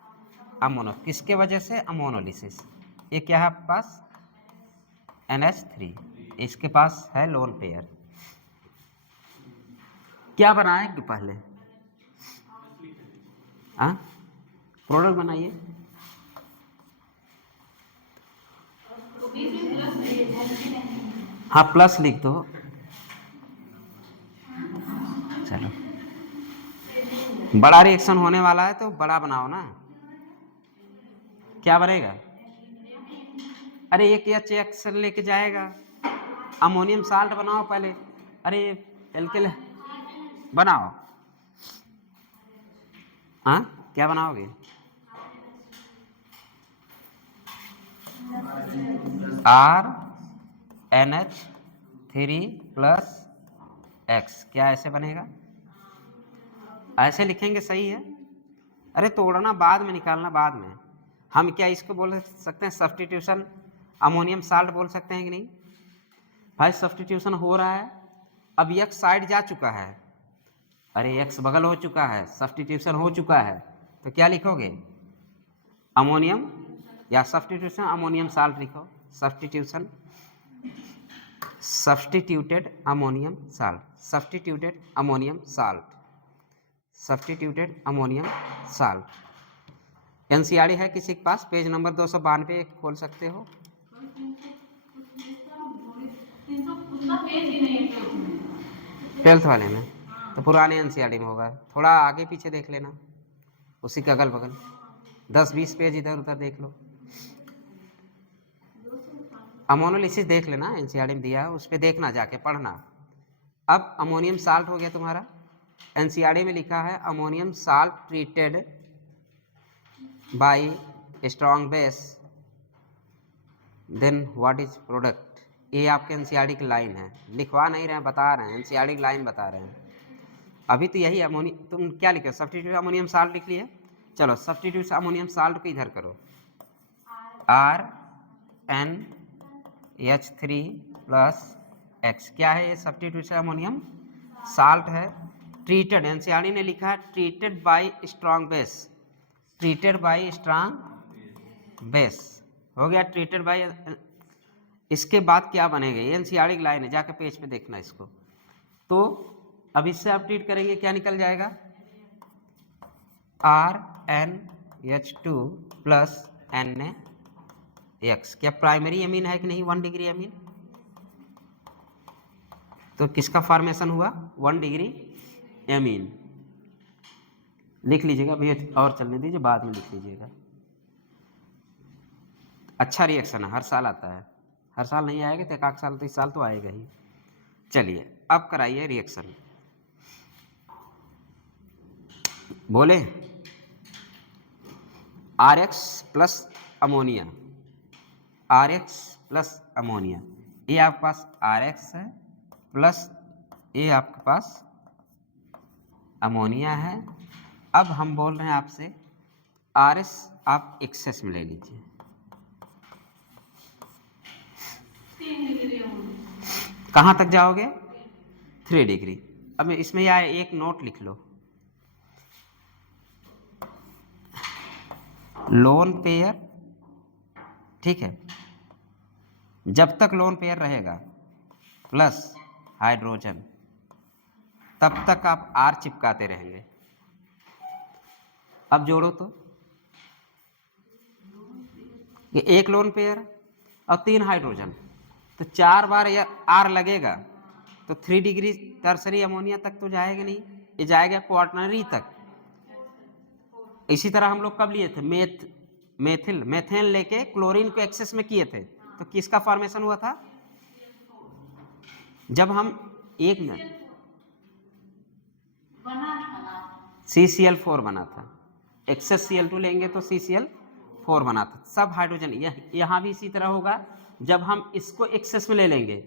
अमोनो, किसके वजह से? अमोनोलिसिस। ये क्या है आपके पास? NH3, इसके पास है लोन पेयर। क्या बनाएंगे पहले? हाँ, प्रोडक्ट बनाइए। हाँ, प्लस लिख दो। चलो, बड़ा रिएक्शन होने वाला है तो बड़ा बनाओ ना। क्या बनेगा? अरे एक HX लेके जाएगा, अमोनियम साल्ट बनाओ पहले। अरे एल्किल बनाओ। हाँ, क्या बनाओगे? RNH3+X, क्या ऐसे बनेगा? ऐसे लिखेंगे सही है। अरे तोड़ना बाद में, निकालना बाद में। हम क्या इसको बोल सकते हैं सब्स्टिट्यूशन अमोनियम साल्ट बोल सकते हैं कि नहीं? भाई सब्स्टिट्यूशन हो रहा है, अब x साइड जा चुका है, अरे x बगल हो चुका है, सब्स्टिट्यूशन हो चुका है, तो क्या लिखोगे? अमोनियम या सब्स्टिट्यूशन अमोनियम साल्ट लिखो। Substitution, substituted ammonium salt, substituted ammonium salt, substituted ammonium salt. NCERT है किसी के पास? पेज नंबर 292 खोल सकते हो। ट्वेल्थ वाले में तो पुराने एनसीईआरटी में होगा, थोड़ा आगे पीछे देख लेना, उसी के अगल बगल 10-20 पेज इधर उधर देख लो। अमोनोलिसिस देख लेना, एनसीईआरटी में दिया है, उस पर देखना, जाके पढ़ना। अब अमोनियम साल्ट हो गया तुम्हारा, एनसीईआरटी में लिखा है ammonium salt treated by strong base, then what is product. ये आपके एनसीईआरटी की लाइन है, लिखवा नहीं रहे हैं, बता रहे हैं, एनसीईआरटी की लाइन बता रहे हैं। अभी तो यही अमोनियम, तुम क्या लिखे? सब्स्टिट्यूट अमोनियम साल्ट लिख लिए। चलो सब्स्टिट्यूट अमोनियम साल्ट को इधर करो, RNH3+X, क्या है ये? सब्स्टिट्यूट अमोनियम साल्ट है, ट्रीटेड, एनसीईआरटी ने लिखा है treated by strong base, treated by strong base हो गया, ट्रीटेड बाय। इसके बाद क्या बनेगा? ये एनसीईआरटी की लाइन है, जाके पेज पे देखना इसको। तो अब इससे आप ट्रीट करेंगे, क्या निकल जाएगा? RNH2+NaX, क्या प्राइमरी एमीन है कि नहीं? 1 डिग्री एमीन, तो किसका फॉर्मेशन हुआ? 1 डिग्री एमीन। लिख लीजिएगा भैया, और चलने दीजिए, बाद में लिख लीजिएगा। अच्छा रिएक्शन है, हर साल आता है, हर साल नहीं आएगा तो एक साल तो इस साल तो आएगा ही। चलिए अब कराइए रिएक्शन, बोले RX plus ammonia, RX plus ammonia, ये आपके पास RX है प्लस ये आपके पास अमोनिया है। अब हम बोल रहे हैं आपसे RS आप एक्सेस में ले लीजिए, कहाँ तक जाओगे? 3 डिग्री। अब इसमें यह एक नोट लिख लो, लोन पेयर, ठीक है, जब तक लोन पेयर रहेगा प्लस हाइड्रोजन तब तक आप R चिपकाते रहेंगे। अब जोड़ो तो, ये एक लोन पेयर और 3 हाइड्रोजन, तो 4 बार या R लगेगा, तो 3 डिग्री टर्सरी अमोनिया तक तो जाएगा नहीं, ये जाएगा क्वार्टनरी तक। इसी तरह हम लोग कब लिए थे? मेथेन लेके क्लोरीन को एक्सेस में किए थे, तो किसका फॉर्मेशन हुआ था? जब हम एक मिनट CCl4 बना था, एक्सेस Cl2 लेंगे तो CCl4 बना था, सब हाइड्रोजन। यहाँ भी इसी तरह होगा, जब हम इसको एक्सेस में ले लेंगे,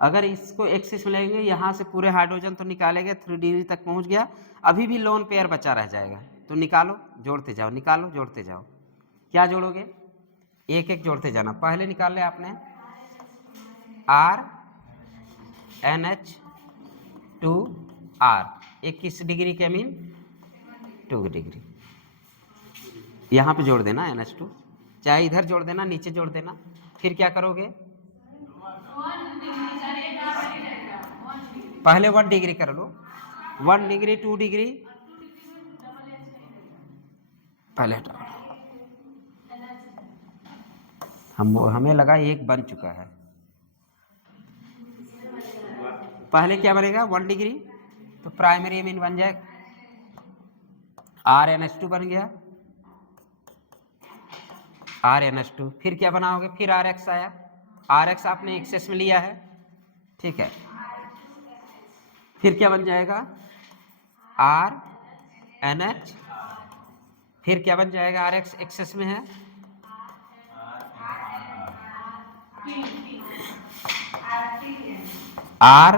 अगर इसको एक्सेस में लेंगे, यहाँ से पूरे हाइड्रोजन तो निकालेंगे, 3 डिग्री तक पहुँच गया, अभी भी लोन पेयर बचा रह जाएगा, तो निकालो जोड़ते जाओ, निकालो जोड़ते जाओ। क्या जोड़ोगे? एक एक जोड़ते जाना। पहले निकाल ले आपने RNH2R, एक किस डिग्री के अमीन? 2 डिग्री। यहाँ पे जोड़ देना NH2, चाहे इधर जोड़ देना, नीचे जोड़ देना। फिर क्या करोगे? पहले 1 डिग्री कर लो, 1 डिग्री 2 डिग्री पहले हटा, हमें लगा एक बन चुका है। पहले क्या बनेगा? 1 डिग्री, तो प्राइमरी एमीन बन जाए, RNH2 बन गया, RNH2। फिर क्या बनाओगे? फिर RX आया, RX आपने एक्सेस में लिया है, ठीक है, फिर क्या बन जाएगा? RNH, फिर क्या बन जाएगा? RX एक्सेस में है, आर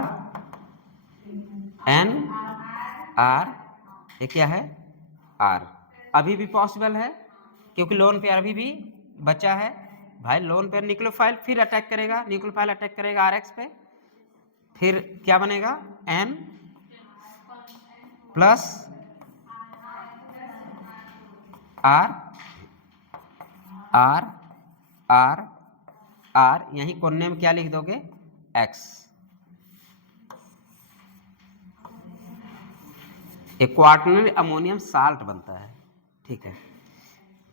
एन आर, ये क्या है आर। अभी भी पॉसिबल है क्योंकि लोन पेयर अभी भी बचा है भाई। लोन पेयर न्यूक्लियोफाइल फिर अटैक करेगा, न्यूक्लियोफाइल अटैक करेगा आर एक्स पे, फिर क्या बनेगा N plus R R R R, यहीं कोने में क्या लिख दोगे एक्स। एक क्वार्टनरी अमोनियम साल्ट बनता है, ठीक है,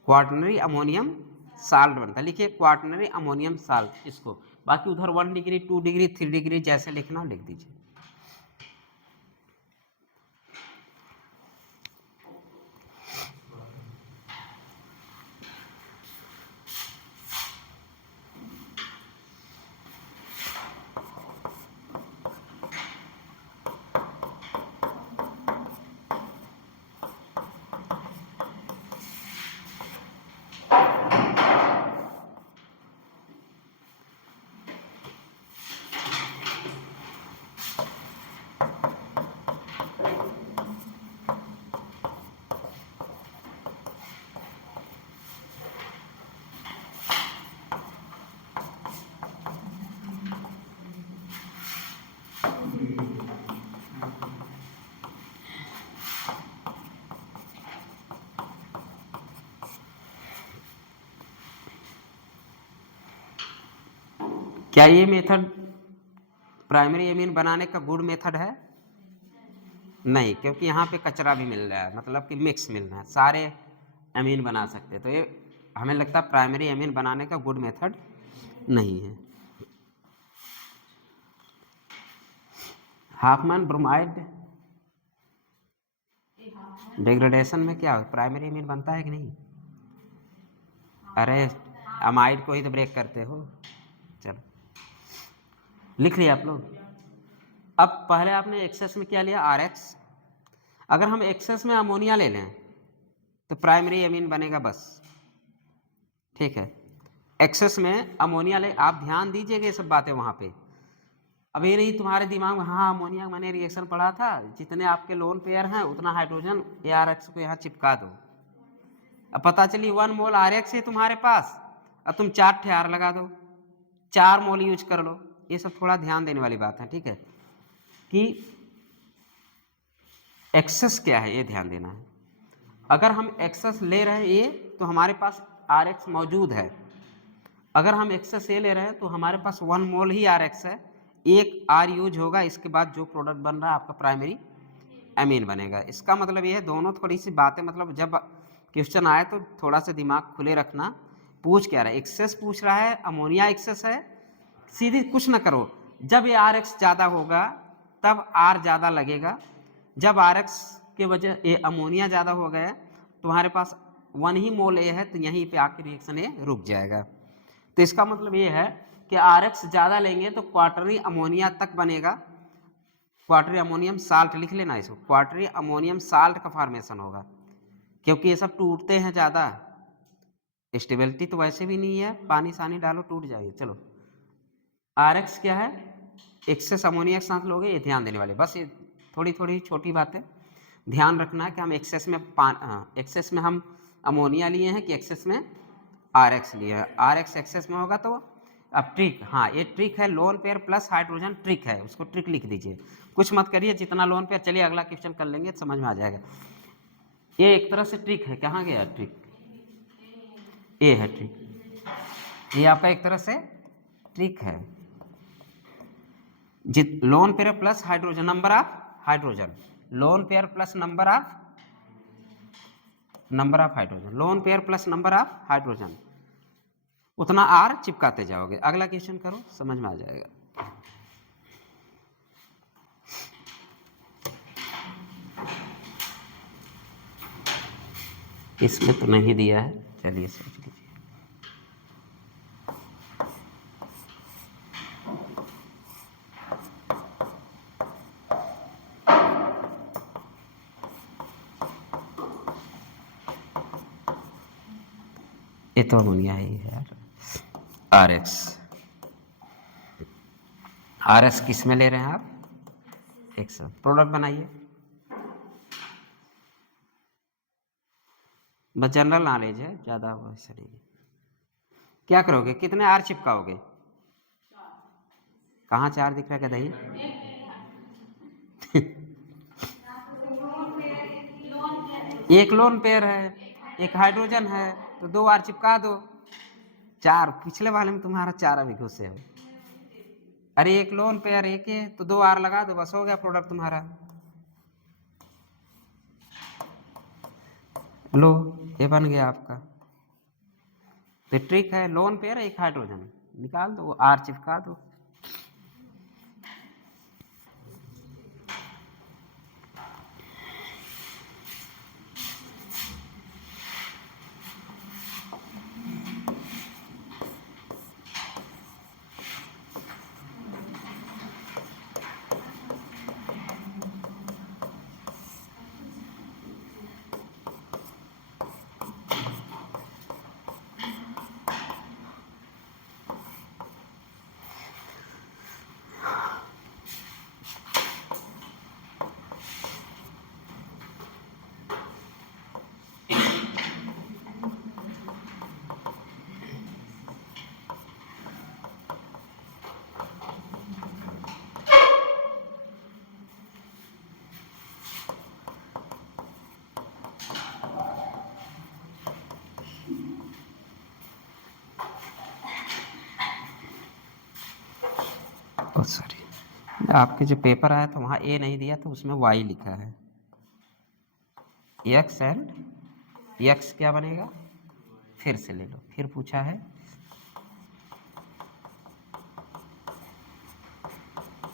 क्वार्टनरी अमोनियम साल्ट बनता है। लिखिए क्वार्टनरी अमोनियम साल्ट इसको, बाकी उधर 1 डिग्री 2 डिग्री 3 डिग्री जैसे लिखना लिख दीजिए। क्या ये मेथड प्राइमरी एमीन बनाने का गुड मेथड है? नहीं, क्योंकि यहाँ पे कचरा भी मिल रहा है, मतलब कि मिक्स मिल रहा है, सारे एमीन बना सकते हैं, तो ये हमें लगता है प्राइमरी एमीन बनाने का गुड मेथड नहीं है। हाफमैन ब्रोमाइड डिग्रेडेशन में क्या प्राइमरी एमीन बनता है कि नहीं? अरे अमाइड को ही तो ब्रेक करते हो। चलो लिख लिया आप लोग। अब पहले आपने एक्सेस में क्या लिया आर एक्स, अगर हम एक्सेस में अमोनिया ले लें तो प्राइमरी एमीन बनेगा बस, ठीक है। एक्सेस में अमोनिया ले, आप ध्यान दीजिएगा ये सब बातें वहाँ पे। अब ये नहीं तुम्हारे दिमाग में हाँ अमोनिया मैंने रिएक्शन पढ़ा था, जितने आपके लोन पेयर हैं उतना हाइड्रोजन ए आर एक्स को यहाँ चिपका दो। अब पता चली 1 मोल आर एक्स है तुम्हारे पास, अब तुम 4 ठे आर लगा दो, 4 मोल यूज कर लो। ये सब थोड़ा ध्यान देने वाली बात है, ठीक है, कि एक्सेस क्या है ये ध्यान देना है। अगर हम एक्सेस ले रहे हैं ये तो हमारे पास आर एक्स मौजूद है, अगर हम एक्सेस ये ले रहे हैं तो हमारे पास 1 मोल ही आर एक्स है, एक आर यूज होगा, इसके बाद जो प्रोडक्ट बन रहा है आपका प्राइमरी एमीन बनेगा। इसका मतलब ये है, दोनों थोड़ी सी बातें, मतलब जब क्वेश्चन आए तो थोड़ा सा दिमाग खुले रखना। पूछ क्या रहा है, एक्सेस पूछ रहा है, अमोनिया एक्सेस है, सीधी कुछ ना करो, जब ये आर एक्स ज़्यादा होगा तब आर ज़्यादा लगेगा, जब आर एक्स के वजह ये अमोनिया ज़्यादा हो गया तुम्हारे पास 1 ही मोल ए है, तो यहीं पे आके रिएक्शन ये रुक जाएगा। तो इसका मतलब ये है कि आर एक्स ज़्यादा लेंगे तो क्वार्टरी अमोनिया तक बनेगा, क्वार्टरी अमोनियम साल्ट लिख लेना इसको, क्वार्टरी अमोनियम साल्ट का फॉर्मेशन होगा, क्योंकि ये सब टूटते हैं ज़्यादा, स्टेबिलिटी तो वैसे भी नहीं है, पानी सानी डालो टूट जाएगी। चलो आर एक्स क्या है, एक्सेस अमोनिया के साथ लोगे, ये ध्यान देने वाले, बस ये थोड़ी थोड़ी छोटी बातें ध्यान रखना है कि हम एक्सेस में एक्सेस में हम अमोनिया लिए हैं कि एक्सेस में आर एक्स लिए हैं। आर एक्स एक्सेस में होगा तो अब ट्रिक, हाँ ये ट्रिक है, lone pair plus hydrogen trick है, उसको ट्रिक लिख दीजिए, कुछ मत करिए, जितना लोन पेयर। चलिए अगला क्वेश्चन कर लेंगे तो समझ में आ जाएगा। ये एक तरह से ट्रिक है, कहाँ गया ट्रिक, ये है ट्रिक, ये आपका एक तरह से ट्रिक है। Lone pair plus hydrogen, number of hydrogen, lone pair plus number of hydrogen, lone pair plus number of hydrogen, उतना आर चिपकाते जाओगे। अगला क्वेश्चन करो, समझ में आ जाएगा। इसमें तो नहीं दिया है, चलिए सोच लीजिए। ये तो अमोनिया ही है यार, आर एक्स RS किस में ले रहे हैं आप? X। प्रोडक्ट बनाइए, बस जनरल नॉलेज है, ज़्यादा वैसे नहीं। क्या करोगे, कितने R चिपकाओगे? कहाँ 4 दिख रहा है गधई? एक लोन पेयर है, एक हाइड्रोजन है, तो 2 R चिपका दो। 4 पिछले वाले में तुम्हारा 4 अभी घुसे हो। अरे एक लोन पेयर एक है तो 2 R लगा दो, बस हो गया प्रोडक्ट तुम्हारा। लो ये बन गया आपका। तो ट्रिक है, लोन पेयर एक हाइड्रोजन निकाल दो, R चिपका दो। सॉरी, आपके जो पेपर आया था वहाँ ए नहीं दिया तो उसमें वाई लिखा है। एक्स एंड एक्स क्या बनेगा, फिर से ले लो, फिर पूछा है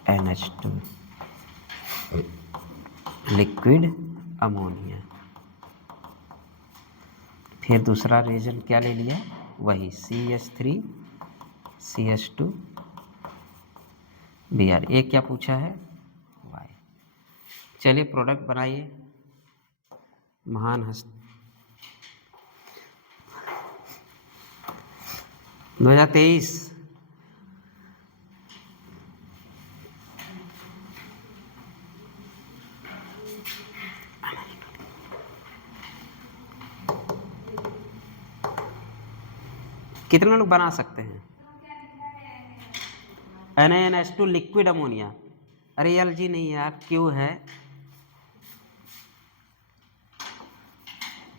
NH2 लिक्विड अमोनिया। फिर दूसरा रीजन क्या ले लिया, वही CH3 CH2 Br। एक क्या पूछा है, Y। चलिए प्रोडक्ट बनाइए। महान हस्त 2023 कितने लोग बना सकते हैं? NaNH2 liquid ammonia. अरे LG नहीं यार, Q है।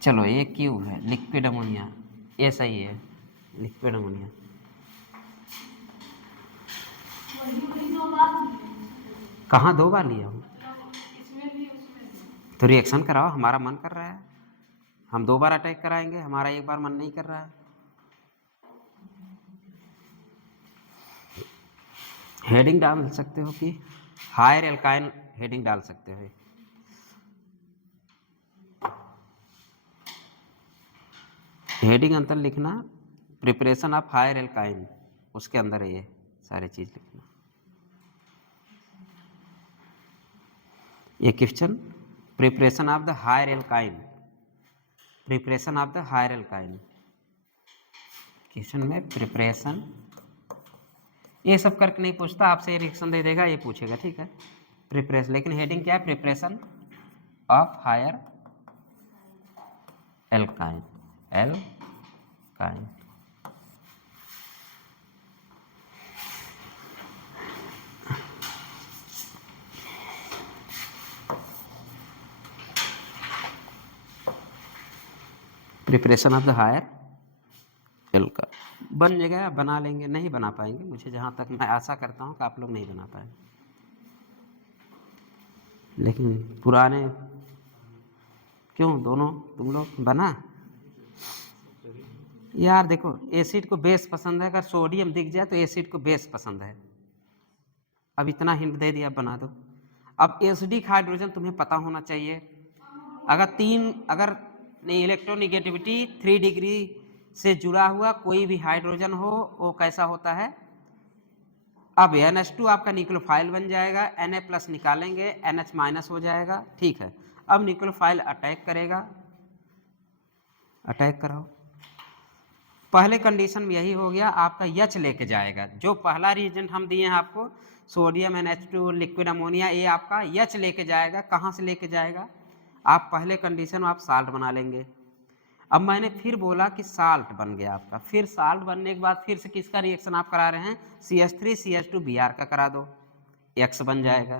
चलो ये Q है, लिक्विड अमोनिया, ये सही है, लिक्विड अमोनिया। कहाँ 2 बार लिया हूँ? तो रिएक्शन कराओ, हमारा मन कर रहा है, हम 2 बार अटैक कराएंगे, हमारा 1 बार मन नहीं कर रहा है। हेडिंग डाल सकते हो कि हायर एल्काइन हेडिंग डाल सकते हो। हेडिंग अंतर लिखना, प्रिपरेशन ऑफ हायर एल्काइन, उसके अंदर है ये सारी चीज लिखना। ये question preparation of the higher alkyne, preparation of the higher alkyne question में प्रिपरेशन, ये सब करके नहीं पूछता, आपसे रिएक्शन दे देगा, ये पूछेगा, ठीक है। प्रिपरेशन, लेकिन हेडिंग क्या है, preparation of higher alkyne, alkyne. Preparation of the higher alkyne बन जाएगा, बना लेंगे, नहीं बना पाएंगे, मुझे जहाँ तक मैं आशा करता हूँ कि आप लोग नहीं बना पाए, लेकिन पुराने क्यों दोनों तुम लोग बना। यार देखो, एसिड को बेस पसंद है, अगर सोडियम दिख जाए तो एसिड को बेस पसंद है। अब इतना हिंट दे दिया, बना दो। अब एसिडिक हाइड्रोजन तुम्हें पता होना चाहिए, अगर इलेक्ट्रोनिगेटिविटी 3 डिग्री से जुड़ा हुआ कोई भी हाइड्रोजन हो, वो कैसा होता है। अब NH2 आपका न्यूक्लियोफाइल बन जाएगा, Na+ निकालेंगे, NH- हो जाएगा, ठीक है। अब न्यूक्लियोफाइल अटैक करेगा, अटैक कराओ, पहले कंडीशन में यही हो गया, आपका H लेके जाएगा। जो पहला रिएजेंट हम दिए हैं आपको सोडियम NH2 लिक्विड अमोनिया, ये आपका H लेके जाएगा। कहाँ से लेके जाएगा? आप पहले कंडीशन में आप साल्ट बना लेंगे। अब मैंने फिर बोला कि साल्ट बन गया आपका, फिर साल्ट बनने के बाद फिर से किसका रिएक्शन आप करा रहे हैं? CH3 CH2 Br का करा दो, X बन जाएगा।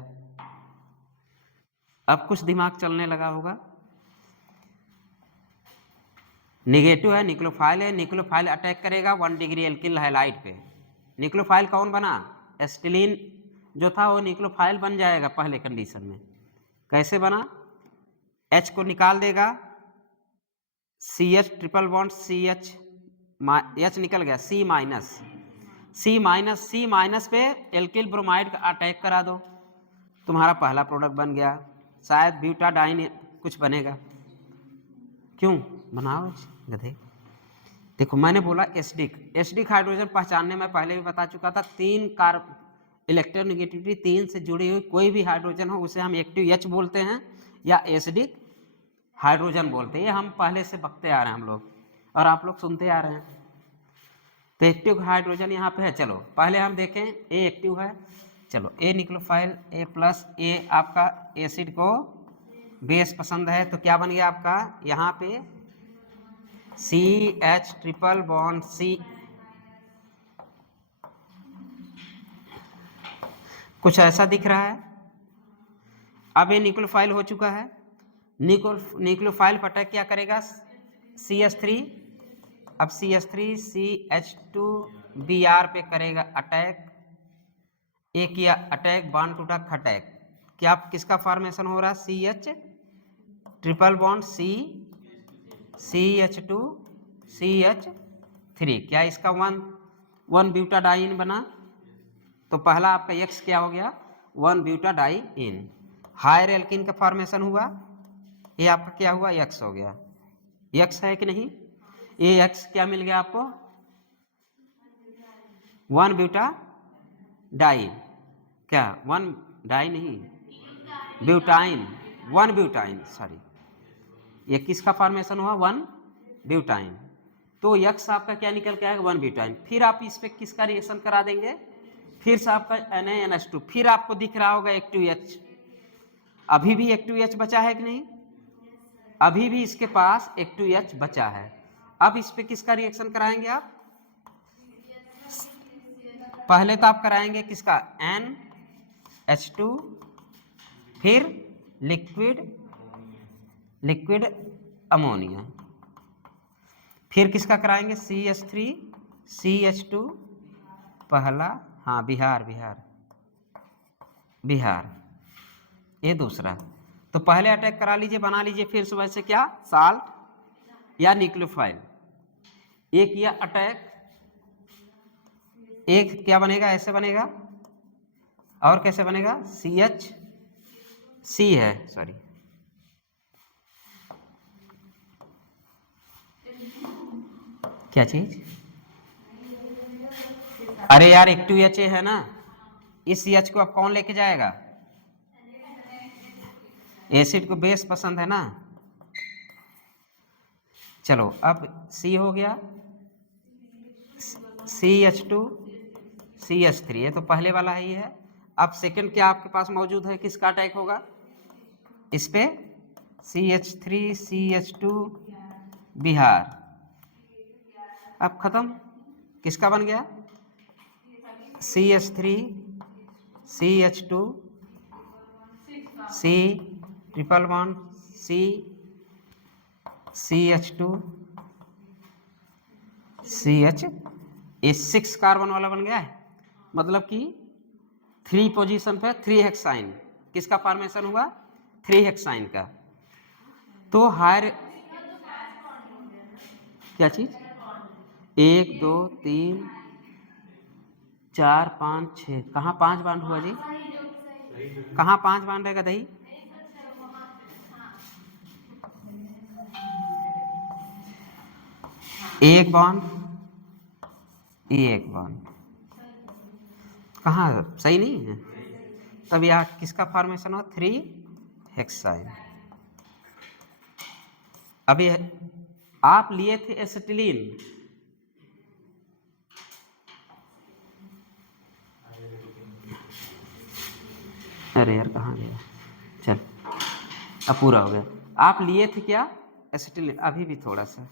अब कुछ दिमाग चलने लगा होगा। निगेटिव है, निक्लोफाइल है, निक्लोफाइल अटैक करेगा 1 डिग्री एल्किल हैलाइड पे। निक्लोफाइल कौन बना? एसिटिलीन जो था वो निक्लोफाइल बन जाएगा पहले कंडीशन में। कैसे बना? H को निकाल देगा, CH triple bond CH, H निकल गया, C माइनस पे एल्किल ब्रोमाइड का अटैक करा दो, तुम्हारा पहला प्रोडक्ट बन गया। शायद ब्यूटाडाइन कुछ बनेगा। क्यों बनाओ गधे। देखो मैंने बोला एसिडिक हाइड्रोजन पहचानने में पहले भी बता चुका था। 3 इलेक्ट्रोनेगेटिविटी 3 से जुड़ी हुई कोई भी हाइड्रोजन हो उसे हम एक्टिव H बोलते हैं या एसिडिक हाइड्रोजन बोलते हैं। ये हम पहले से बकते आ रहे हैं हम लोग, और आप लोग सुनते आ रहे हैं। तो एक्टिव हाइड्रोजन यहाँ पे है। चलो पहले हम देखें, ए एक्टिव है। चलो ए निक्लोफाइल A+, ए आपका एसिड को बेस पसंद है, तो क्या बन गया आपका यहाँ पे CH ट्रिपल बॉन्ड C। कुछ ऐसा दिख रहा है। अब ये निक्लोफाइल हो चुका है। निक्लोफाइल पर अटैक क्या करेगा? CH3। अब CH3 CH2 Br पे करेगा अटैक। एक किया अटैक, बॉन्ड टूटा, खटैक। क्या किसका फॉर्मेशन हो रहा है? CH triple bond C CH2 CH3। क्या इसका 1 ब्यूटाडाइन बना? तो पहला आपका X क्या हो गया? 1 ब्यूटाडाइन। हायर एल्किन का फॉर्मेशन हुआ, ये आपका क्या हुआ? X हो गया। X है कि नहीं? ये X क्या मिल गया आपको? 1 ब्यूटाडाइन। क्या 1 डाई नहीं, ब्यूटाइन, 1 ब्यूटाइन, सॉरी। ये किसका फॉर्मेशन हुआ? 1 ब्यूटाइन। तो X आपका क्या निकल के आएगा? 1 ब्यूटाइन। फिर आप इस पे किसका रिएक्शन करा देंगे? फिर से आपका NaNH2। फिर आपको दिख रहा होगा एक्टिव H। अभी भी एक्टिव H बचा है कि नहीं? अभी भी इसके पास एक्टिव H बचा है। अब इस पे किसका रिएक्शन कराएंगे आप? पहले तो आप कराएंगे किसका? NH2, फिर लिक्विड अमोनिया, फिर किसका कराएंगे? CH3 CH2 पहला, हाँ बिहार, ये दूसरा। तो पहले अटैक करा लीजिए, बना लीजिए फिर सुबह से क्या? साल्ट या निक्लोफाइल। एक किया अटैक, एक क्या बनेगा? ऐसे बनेगा। और कैसे बनेगा? CH है, सॉरी, क्या चीज? अरे यार एक्टिव H है ना, इस CH को अब कौन लेके जाएगा? एसिड को बेस पसंद है ना। चलो अब C हो गया, CH2 CH3, ये तो पहले वाला ही है। अब सेकंड क्या आपके पास मौजूद है? किसका अटैक होगा इस पे? CH3 CH2 Bihar. अब खत्म। किसका बन गया? CH3 CH2 C triple bond C CH2 CH, ये 6 कार्बन वाला बन गया है। मतलब कि 3 पोजीशन पे 3 हेक्साइन। किसका फॉर्मेशन हुआ? 3 हेक्साइन का। तो हायर क्या चीज? 1 2 3 4 5 6, कहाँ 5 बांड हुआ जी? कहाँ 5 बांड रहेगा दही? एक बॉन्ड, एक बॉन्ड, कहाँ? सही नहीं है। तब यहाँ किसका फॉर्मेशन हो? 3 हेक्साइन। अभी आप लिए थे एसिटिलीन, अरे यार कहाँ गया, चल अब पूरा हो गया। आप लिए थे क्या एसिटिल, अभी भी थोड़ा सा।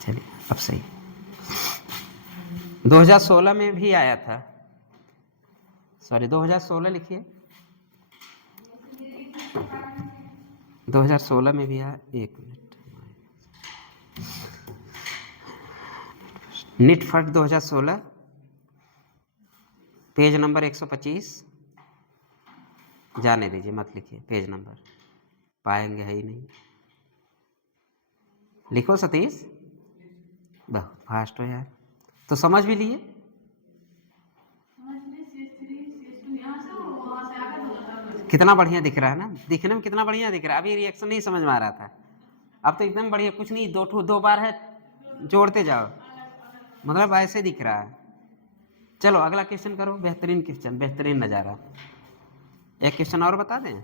चलिए अब सही। 2016 में भी आया था, सॉरी 2016 लिखिए, 2016 में भी आया। एक मिनट, नीट फट 2016 पेज नंबर 125, जाने दीजिए मत लिखिए पेज नंबर, पाएंगे है ही नहीं। लिखो सतीश, बहुत फास्ट हो यार, तो समझ भी लिए। कितना बढ़िया दिख रहा है ना, दिखने में कितना बढ़िया दिख रहा है। अभी रिएक्शन नहीं समझ में आ रहा था, अब तो एकदम बढ़िया, कुछ नहीं, दो बार है, जोड़ते जाओ, मतलब ऐसे दिख रहा है। चलो अगला क्वेश्चन करो, बेहतरीन क्वेश्चन, बेहतरीन नज़ारा। एक क्वेश्चन और बता दें,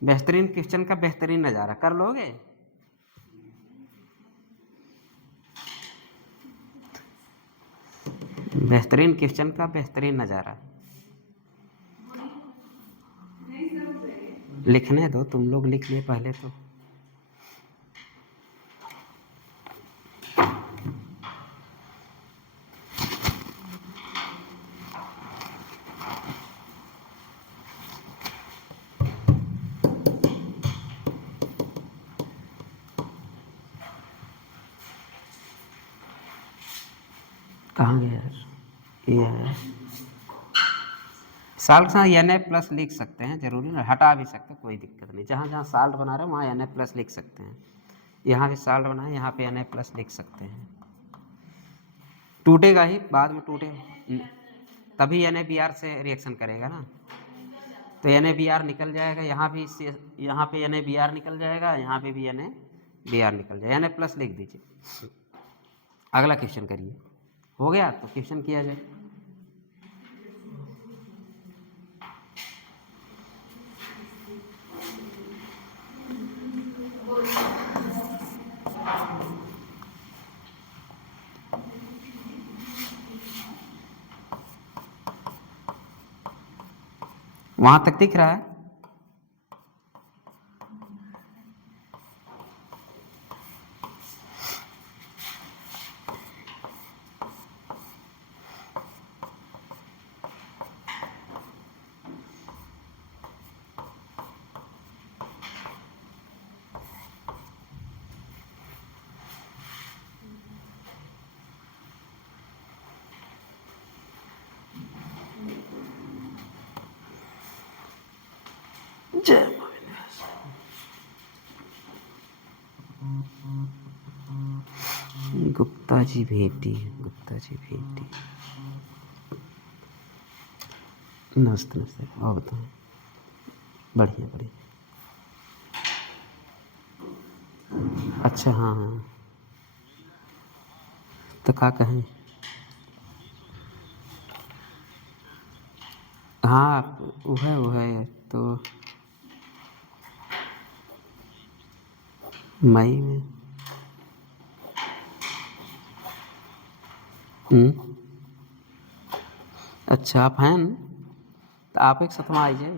बेहतरीन क्वेश्चन का बेहतरीन नज़ारा कर लोगे। बेहतरीन क्वेश्चन का बेहतरीन नज़ारा, लिखने दो, तुम लोग लिख लिए पहले तो। कहाँ गया यार, ये है साल्ट के साथ Na प्लस लिख सकते हैं, जरूरी ना, हटा भी सकते हैं, कोई दिक्कत नहीं। जहाँ जहाँ साल्ट बना रहे हैं वहाँ Na प्लस लिख सकते हैं। यहाँ भी साल्ट बना है, यहाँ पे Na प्लस लिख सकते हैं। टूटेगा ही बाद में, टूटेगा तभी NaBr से रिएक्शन करेगा ना, तो NaBr निकल जाएगा, यहाँ भी यहाँ पे NaBr निकल जाएगा, यहाँ पे भी NaBr निकल जाएगा। Na प्लस लिख दीजिए। अगला क्वेश्चन करिए, हो गया तो क्वेश्चन किया जाए। वहां तक दिख रहा है, जय गुप्ता जी भेटी, गुप्ता जी भेटी, नमस्ते नमस्ते, और बताओ। बढ़िया बढ़िया, अच्छा हाँ हाँ, तो क्या कहें, हाँ वो है तो मई में। अच्छा आप हैं न? तो आप एक साथ में आ जाए,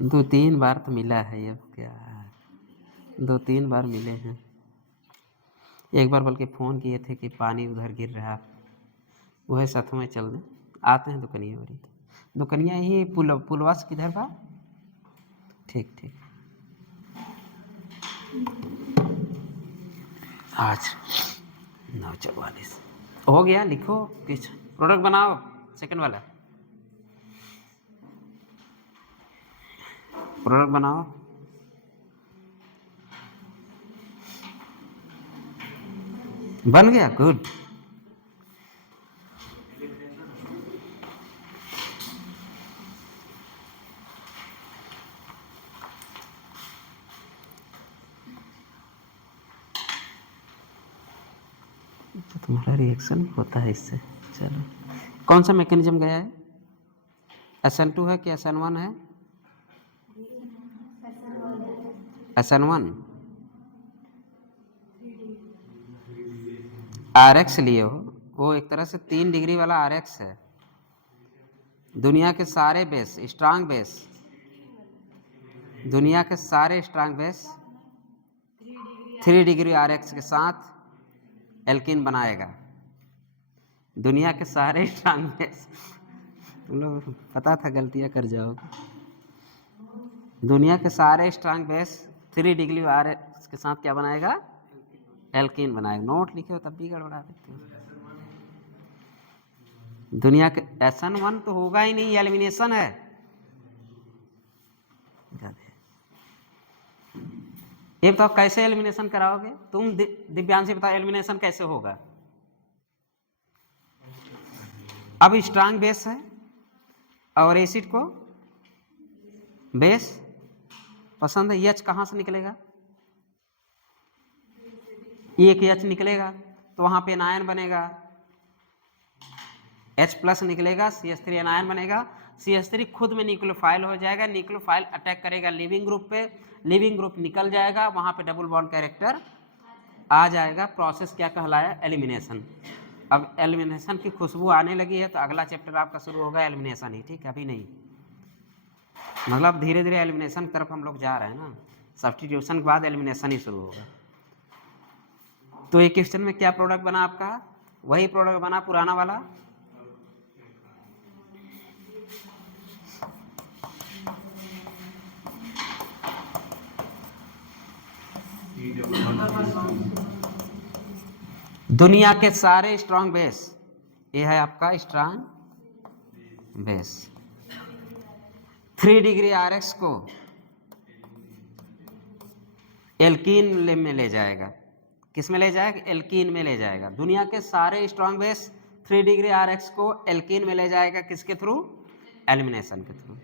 2-3 बार तो मिला है, अब क्या है, 2-3 बार मिले हैं। एक बार बल्कि फ़ोन किए थे कि पानी उधर गिर रहा, वह साथ में चल दें, आते हैं दुकनिया बड़ी, दुकनिया यही पुलवा से किधर बा। ठीक ठीक, आज 9:44 हो गया। लिखो कुछ प्रोडक्ट बनाओ, सेकंड वाला प्रोडक्ट बनाओ। बन गया, गुड। तो तुम्हारा रिएक्शन होता है इससे। चलो, कौन सा मैकेनिज्म गया है, SN2 है कि SN1 है, SN1 RX लिए हो, वो एक तरह से 3 डिग्री वाला RX है। दुनिया के सारे बेस, स्ट्रांग बेस, दुनिया के सारे स्ट्रांग बेस 3 डिग्री RX के साथ एल्कीन बनाएगा। दुनिया के सारे स्ट्रांग बेस, तुम लोग पता था गलतियां कर जाओगे। दुनिया के सारे स्ट्रांग बेस 3 डिग्री RX के साथ क्या बनाएगा? एल्कीन बनाएगा। नोट लिखे हो तब भी गड़बड़ा देते हो। दुनिया के SN1 तो होगा ही नहीं, एलिमिनेशन है। ये बताओ कैसे एलिमिनेशन कराओगे तुम? दिव्यांश से बताओ एलिमिनेशन कैसे होगा? अब स्ट्रांग बेस है और एसिड को बेस पसंद है, H कहां से निकलेगा? एक H निकलेगा तो वहां पे एनायन बनेगा, H+ निकलेगा, CH3 एनायन बनेगा। CH3 खुद में न्यूक्लियोफाइल हो जाएगा, न्यूक्लियोफाइल अटैक करेगा लिविंग ग्रुप पे, लिविंग ग्रुप निकल जाएगा, वहां पे डबल बॉन्ड कैरेक्टर आ जाएगा। प्रोसेस क्या कहलाया? एलिमिनेशन। अब एलिमिनेशन की खुशबू आने लगी है तो अगला चैप्टर आपका शुरू होगा एलिमिनेशन ही, ठीक है? अभी नहीं, मतलब धीरे धीरे एलिमिनेशन की तरफ हम लोग जा रहे हैं ना। सब्स्टिट्यूशन के बाद एलिमिनेशन ही शुरू होगा। तो एक क्वेश्चन में क्या प्रोडक्ट बना आपका? वही प्रोडक्ट बना पुराना वाला, दुनिया के सारे स्ट्रांग बेस, ये है आपका स्ट्रांग बेस। 3 डिग्री RX को एल्कीन में ले जाएगा। किस में ले जाएगा? एल्कीन में ले जाएगा। दुनिया के सारे स्ट्रांग बेस 3 डिग्री RX को एल्कीन में ले जाएगा। किसके थ्रू? एलिमिनेशन के थ्रू।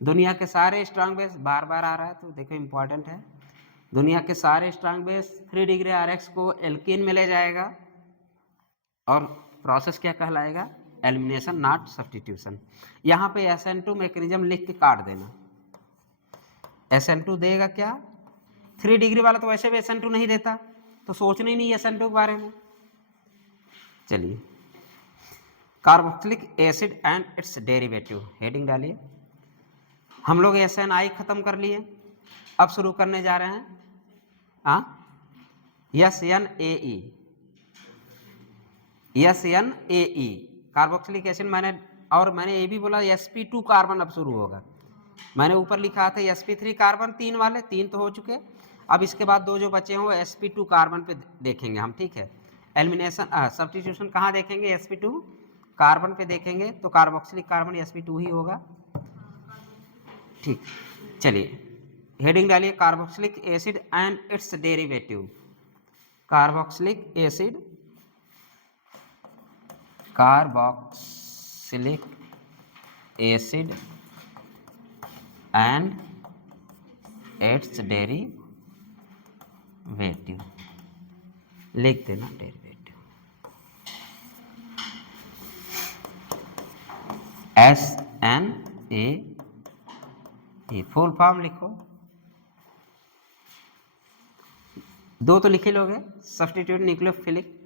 दुनिया के सारे स्ट्रांग बेस, बार बार आ रहा है तो देखो इंपॉर्टेंट है। दुनिया के सारे स्ट्रांग बेस 3 डिग्री RX को एल्कीन में ले जाएगा और प्रोसेस क्या कहलाएगा? Elimination not substitution. यहाँ पे SN2 मैकेनिज्म लिख के काट देना। SN2 देगा क्या? 3 डिग्री वाला तो वैसे भी SN2 नहीं देता, तो सोचना ही नहीं SN2 के बारे में। चलिए, carboxylic acid and it's derivative, heading डालिए। हम लोग SNI खत्म कर लिए, अब शुरू करने जा रहे हैं SNAE। SNAE कार्बोक्सिलिक एसिड, मैंने ये भी बोला sp2 कार्बन अब शुरू होगा। मैंने ऊपर लिखा था sp3 कार्बन, 3 वाले 3 तो हो चुके। अब इसके बाद 2 जो बचे हों sp2 कार्बन पे देखेंगे हम, ठीक है? एलिमिनेशन सब्स्टिट्यूशन कहाँ देखेंगे? sp2 कार्बन पे देखेंगे, तो कार्बोक्सिलिक कार्बन sp2 ही होगा, ठीक। चलिए हेडिंग डालिए, carboxylic acid and it's derivative. Carboxylic acid, carboxylic acid and it's derivative, लिख देना डेरिवेटिव। SNAE फुल फॉर्म लिखो। 2 तो लिख ही लोगे, सब्स्टिट्यूट न्यूक्लियोफिलिक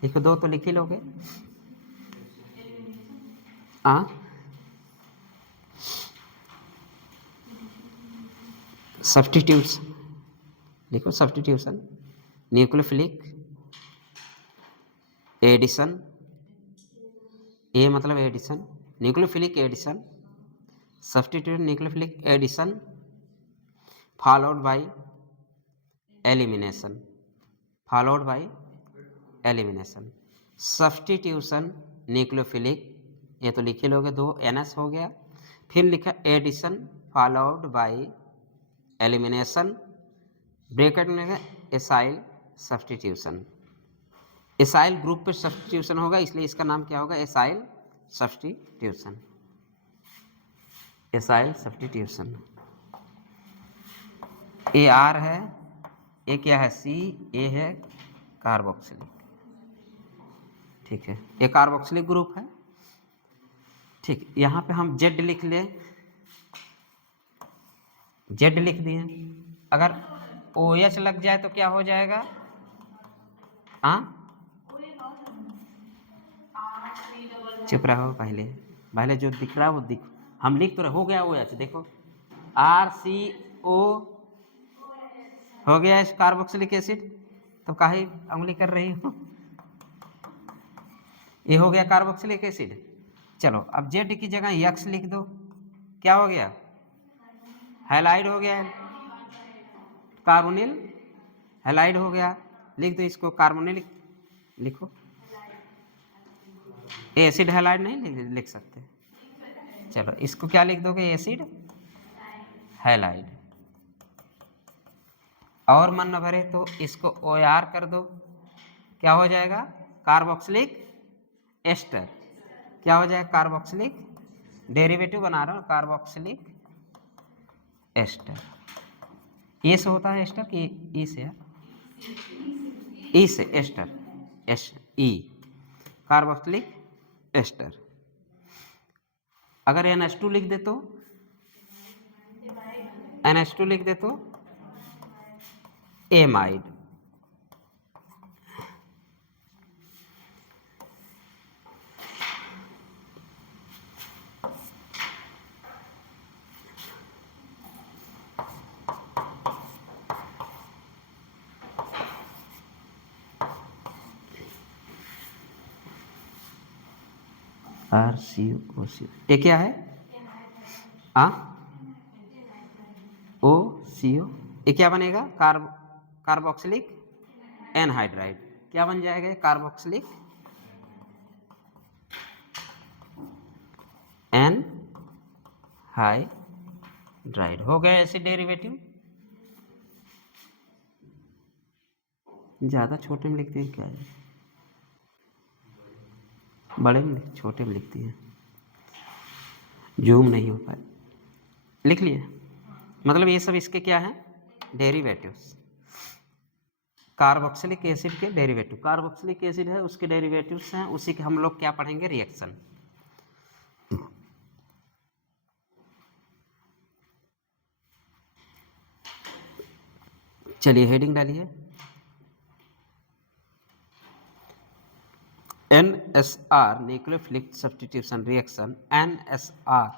लिखो, 2 तो लिख ही लोगे। सब्स्टिट्यूशन लिखो, सब्स्टिट्यूशन न्यूक्लियोफिलिक एडिशन, ए मतलब addition, nucleophilic addition, substitute nucleophilic addition followed by elimination, followed by elimination. Substitution nucleophilic, ये तो लिखे लोगे, 2 NS हो गया। फिर लिखा addition followed by elimination, bracket में लिखा एसाइल सब्स्टिट्यूशन। एसाइल ग्रुप पे सब्स्टिट्यूशन होगा, इसलिए इसका नाम क्या होगा? Acyl substitution, acyl substitution. AR है, ए क्या है? C, ए है कार्बोक्सिलिक, ठीक है? ये कार्बोक्सिलिक ग्रुप है, ठीक। यहाँ पे हम Z लिख लें, जेड लिख दिए। अगर ओ एच लग जाए तो क्या हो जाएगा? हाँ, चुप रहो, पहले पहले जो दिख रहा है वो दिख, हम लिख तो रहे, हो गया ओ एच, देखो RCO हो गया कार्बोक्सिलिक एसिड। तो काहे उंगली कर रही हो? ये हो गया कार्बोक्सिलिक एसिड। चलो अब जेड की जगह यक्स लिख दो, क्या हो गया? हैलाइड हो गया, कार्बोनिल हैलाइड हो गया। लिख दो इसको, कार्बोनिल लिखो। एसिड हैलाइड नहीं लिख सकते? चलो इसको क्या लिख दोगे? Acid halide. और मन न भरे तो इसको OR कर दो, क्या हो जाएगा? Carboxylic ester. क्या हो जाएगा? कार्बोक्सिलिक, डेरिवेटिव बना रहा हूँ, कार्बोक्सिलिक एस्टर। ये से होता है एस्टर कि ई से है? ई से ester, S E, carboxylic ester. अगर NH2 लिख दे तो, NH2 लिख दे तो एमाइड। RCO, ये क्या है? OCO, ये क्या बनेगा? Carboxylic anhydride. क्या बन जाएगा? Carboxylic anhydride. हो गया एसिड डेरिवेटिव। ज़्यादा छोटे में लिखते हैं क्या है? बड़े में, छोटे में लिखती है, जूम नहीं हो पाए। लिख लिए? मतलब ये सब इसके क्या है? डेरिवेटिव्स। कार्बोक्सिलिक एसिड के डेरिवेटिव, कार्बोक्सिलिक एसिड है उसके डेरिवेटिव्स हैं, उसी के हम लोग क्या पढ़ेंगे? रिएक्शन। चलिए हेडिंग डालिए। NSR nucleophilic substitution reaction, NSR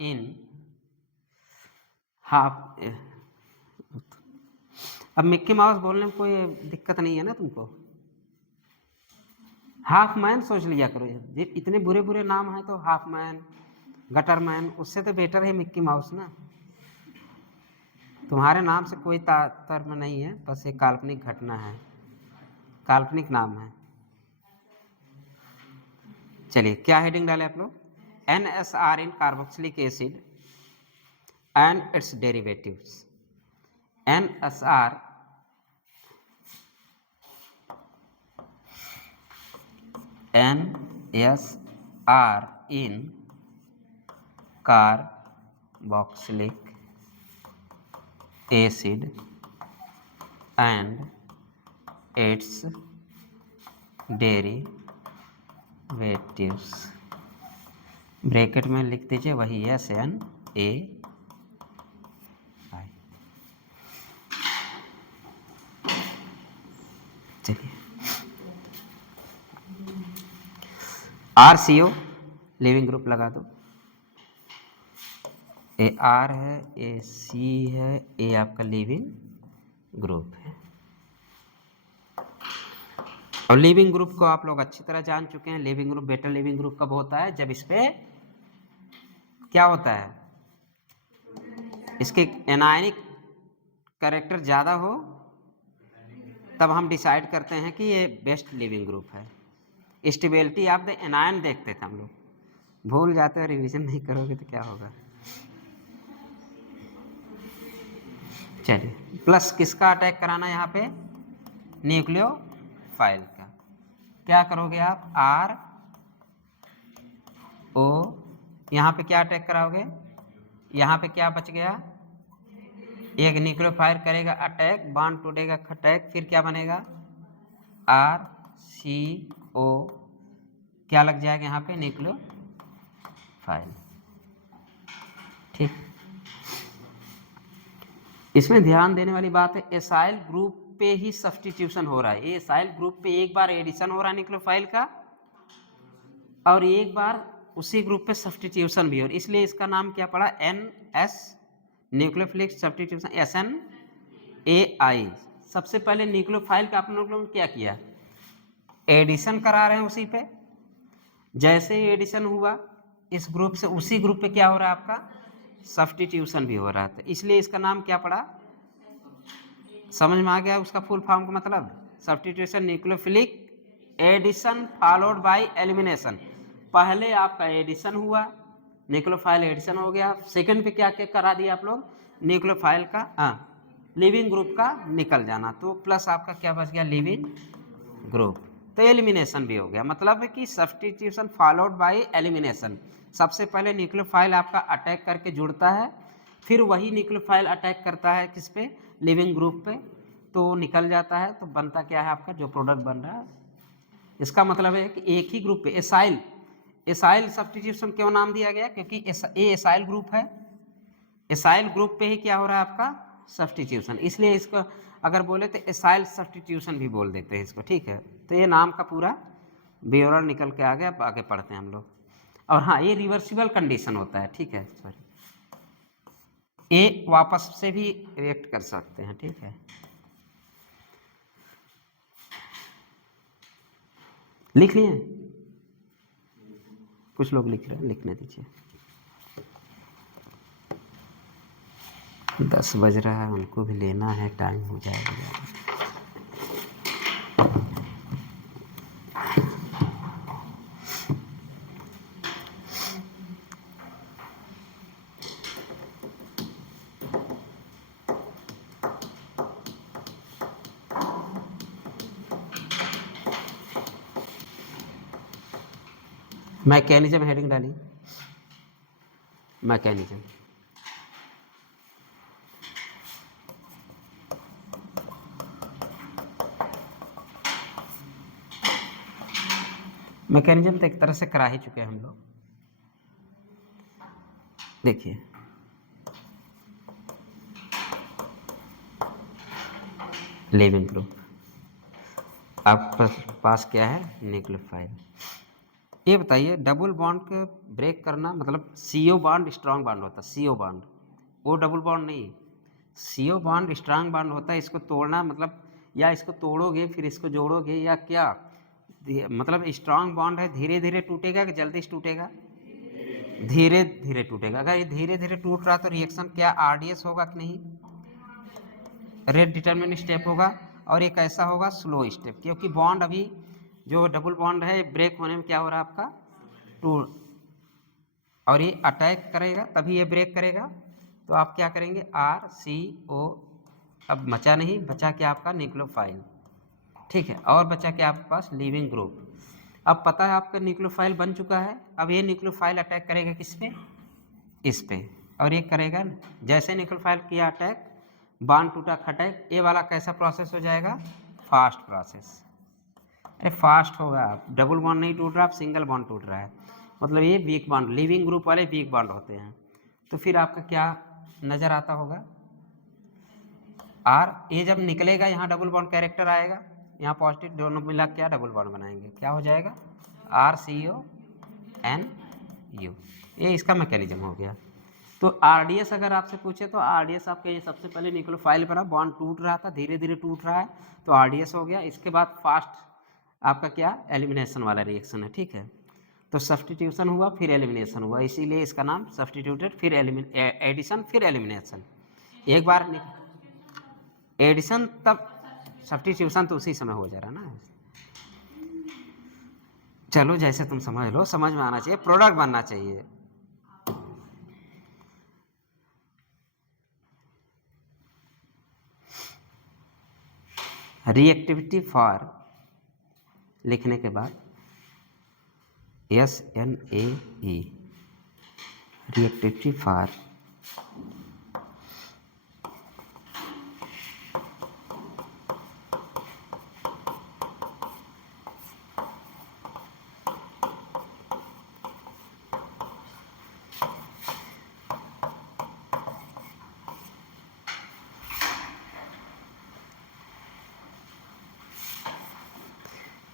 in half. अब मिक्की माउस बोलने में कोई दिक्कत नहीं है ना तुमको? हाफ मैन सोच लिया करो, ये इतने बुरे बुरे नाम हैं तो हाफ मैन, गटर मैन, उससे तो बेटर है मिक्की माउस ना। तुम्हारे नाम से कोई तात्पर्य नहीं है, बस एक काल्पनिक घटना है, काल्पनिक नाम है। चलिए क्या हेडिंग डाले आप लोग? NSR in carboxylic acid and it's derivatives. NSR in carboxylic acid and its derivatives। Bracket में लिख दीजिए वही SNA। चलिए RCO लिविंग ग्रुप लगा दो। ए R है, ए C है, ए आपका लिविंग ग्रुप है। और लिविंग ग्रुप को आप लोग अच्छी तरह जान चुके हैं। Leaving group, better leaving group कब होता है? जब इस पे क्या होता है? इसके एनायनिक कैरेक्टर ज़्यादा हो, तब हम डिसाइड करते हैं कि ये बेस्ट लिविंग ग्रुप है। स्टेबिलिटी ऑफ द एनायन देखते थे हम लोग, भूल जाते हो, रिवीजन नहीं करोगे तो क्या होगा। चलिए प्लस किसका अटैक कराना है यहाँ पे? न्यूक्लियोफाइल का। क्या करोगे आप? RO, यहाँ पे क्या अटैक कराओगे? यहाँ पे क्या बच गया? एक न्यूक्लियोफाइल करेगा अटैक, बांड टूटेगा खटैक, फिर क्या बनेगा? RCO, क्या लग जाएगा यहाँ पे? Nucleo file. ठीक, इसमें ध्यान देने वाली बात है, एसाइल ग्रुप पे ही सब्स्टिट्यूशन हो रहा है। ये एसाइल ग्रुप पे एक बार एडिशन हो रहा है न्यूक्लियोफाइल का, और एक बार उसी ग्रुप पे सब्स्टिट्यूशन भी हो रहा है, इसलिए इसका नाम क्या पड़ा, NS न्यूक्लियोफिलिक सब्स्टिट्यूशन, SNAI। सबसे पहले न्यूक्लियोफाइल का आप लोगों ने क्या किया, एडिशन करा रहे हैं उसी पे, जैसे ही एडिशन हुआ इस ग्रुप से उसी ग्रुप पे क्या हो रहा है आपका, सब्स्टिट्यूशन भी हो रहा था, इसलिए इसका नाम क्या पड़ा, समझ में आ गया उसका फुल फॉर्म का मतलब, substitution nucleophilic addition followed by elimination. पहले आपका एडिशन हुआ, न्यूक्लियोफाइल एडिशन हो गया, सेकंड पे क्या क्या करा दिया आप लोग, न्यूक्लियोफाइल का लिविंग ग्रुप का निकल जाना, तो प्लस आपका क्या बच गया, लिविंग ग्रुप, तो एलिमिनेशन भी हो गया। मतलब है कि सब्स्टिट्यूशन फॉलोड बाय एलिमिनेशन, सबसे पहले न्यूक्लियोफाइल आपका अटैक करके जुड़ता है, फिर वही न्यूक्लियोफाइल अटैक करता है किस पे, लिविंग ग्रुप पे, तो निकल जाता है, तो बनता क्या है आपका जो प्रोडक्ट बन रहा है। इसका मतलब है कि एक ही ग्रुप पे एसाइल, एसाइल सब्स्टिट्यूशन क्यों नाम दिया गया, क्योंकि ये एसाइल ग्रुप है, एसाइल ग्रुप पे ही क्या हो रहा है आपका सब्स्टिट्यूशन, इसलिए इसको अगर बोले तो एसाइल सब्स्टिट्यूशन भी बोल देते हैं इसको। ठीक है, तो ये नाम का पूरा ब्यौरा निकल के आ गया। अब आगे पढ़ते हैं हम लोग। और हाँ, ये रिवर्सिबल कंडीशन होता है। ठीक है, सॉरी, ये वापस से भी रिएक्ट कर सकते हैं। ठीक है, लिख लिए, कुछ लोग लिख रहे हैं, लिखने दीजिए। 10 बज रहा है, उनको भी लेना है, टाइम हो जाएगा। मैकेनिज्म हेडिंग डालिए, मैकेनिज्म। मैकेनिज्म तो एक तरह से करा ही चुके हैं हम लोग। देखिए, लिविंग ग्रुप, आपके पास क्या है, न्यूक्लियोफाइल। ये बताइए, डबल बॉन्ड को ब्रेक करना मतलब CO बॉन्ड स्ट्रांग बॉन्ड होता है, CO बॉन्ड, वो डबल बॉन्ड नहीं, CO बॉन्ड स्ट्रांग बॉन्ड होता है। इसको तोड़ना मतलब, या इसको तोड़ोगे फिर इसको जोड़ोगे, या क्या मतलब, स्ट्रांग बॉन्ड है, धीरे धीरे टूटेगा कि जल्दी से टूटेगा, धीरे धीरे टूटेगा। अगर ये धीरे धीरे टूट रहा तो रिएक्शन क्या RDS होगा कि नहीं, रेट डिटरमिन स्टेप होगा, और एक ऐसा होगा स्लो स्टेप, क्योंकि बॉन्ड अभी जो डबल बॉन्ड है ब्रेक होने में क्या हो रहा है आपका, टू, और ये अटैक करेगा तभी ये ब्रेक करेगा। तो आप क्या करेंगे, RCO, अब बचा नहीं, बचा क्या आपका न्यूक्लियोफाइल। ठीक है, और बचा क्या आपके पास, लिविंग ग्रुप। अब पता है आपका न्यूक्लियोफाइल बन चुका है, अब ये न्यूक्लियोफाइल अटैक करेगा किस पे, इस पे, और ये करेगा जैसे न्यूक्लियोफाइल किया अटैक, बॉन्ड टूटा खटैक, ये वाला कैसा प्रोसेस हो जाएगा, फास्ट प्रोसेस। अरे फास्ट होगा, डबल बॉन्ड नहीं टूट रहा, आप सिंगल बॉन्ड टूट रहा है, मतलब ये वीक बॉन्ड, लिविंग ग्रुप वाले वीक बॉन्ड होते हैं। तो फिर आपका क्या नज़र आता होगा, ये जब निकलेगा यहाँ डबल बॉन्ड कैरेक्टर आएगा, यहाँ पॉजिटिव, दोनों मिला क्या डबल बॉन्ड बनाएंगे, क्या हो जाएगा, RCONU। ये इसका मैकेनिज्म हो गया। तो RDS अगर आपसे पूछे तो RDS आपके ये सबसे पहले न्यूक्लियोफाइल बना, बॉन्ड टूट रहा था, धीरे धीरे टूट रहा है, तो RDS हो गया। इसके बाद फास्ट आपका क्या, एलिमिनेशन वाला रिएक्शन है। ठीक है, तो सब्स्टिट्यूशन हुआ फिर एलिमिनेशन हुआ, इसीलिए इसका नाम सब्स्टिट्यूटेड, फिर एडिशन, फिर एलिमिनेशन। एक बार एडिशन तब, सब्स्टिट्यूशन तो उसी समय हो जा रहा ना। चलो जैसे तुम समझ लो, समझ में आना चाहिए, प्रोडक्ट बनना चाहिए। रिएक्टिविटी फॉर लिखने के बाद SNAE, reactivity for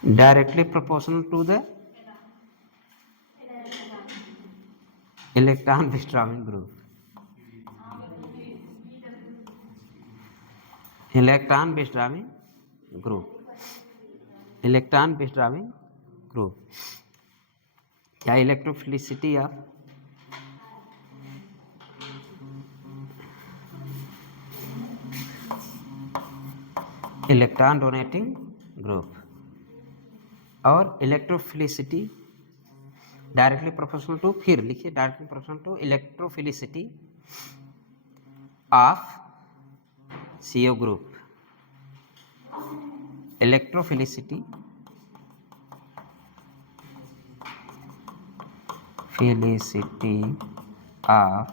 directly proportional to the electron withdrawing group, electron withdrawing group, electron withdrawing group या electrophilicity of electron donating group और इलेक्ट्रोफिलिसिटी डायरेक्टली प्रोपोर्शनल टू, फिर लिखिए directly proportional to electrophilicity of CO group, इलेक्ट्रोफिलिसिटी ऑफ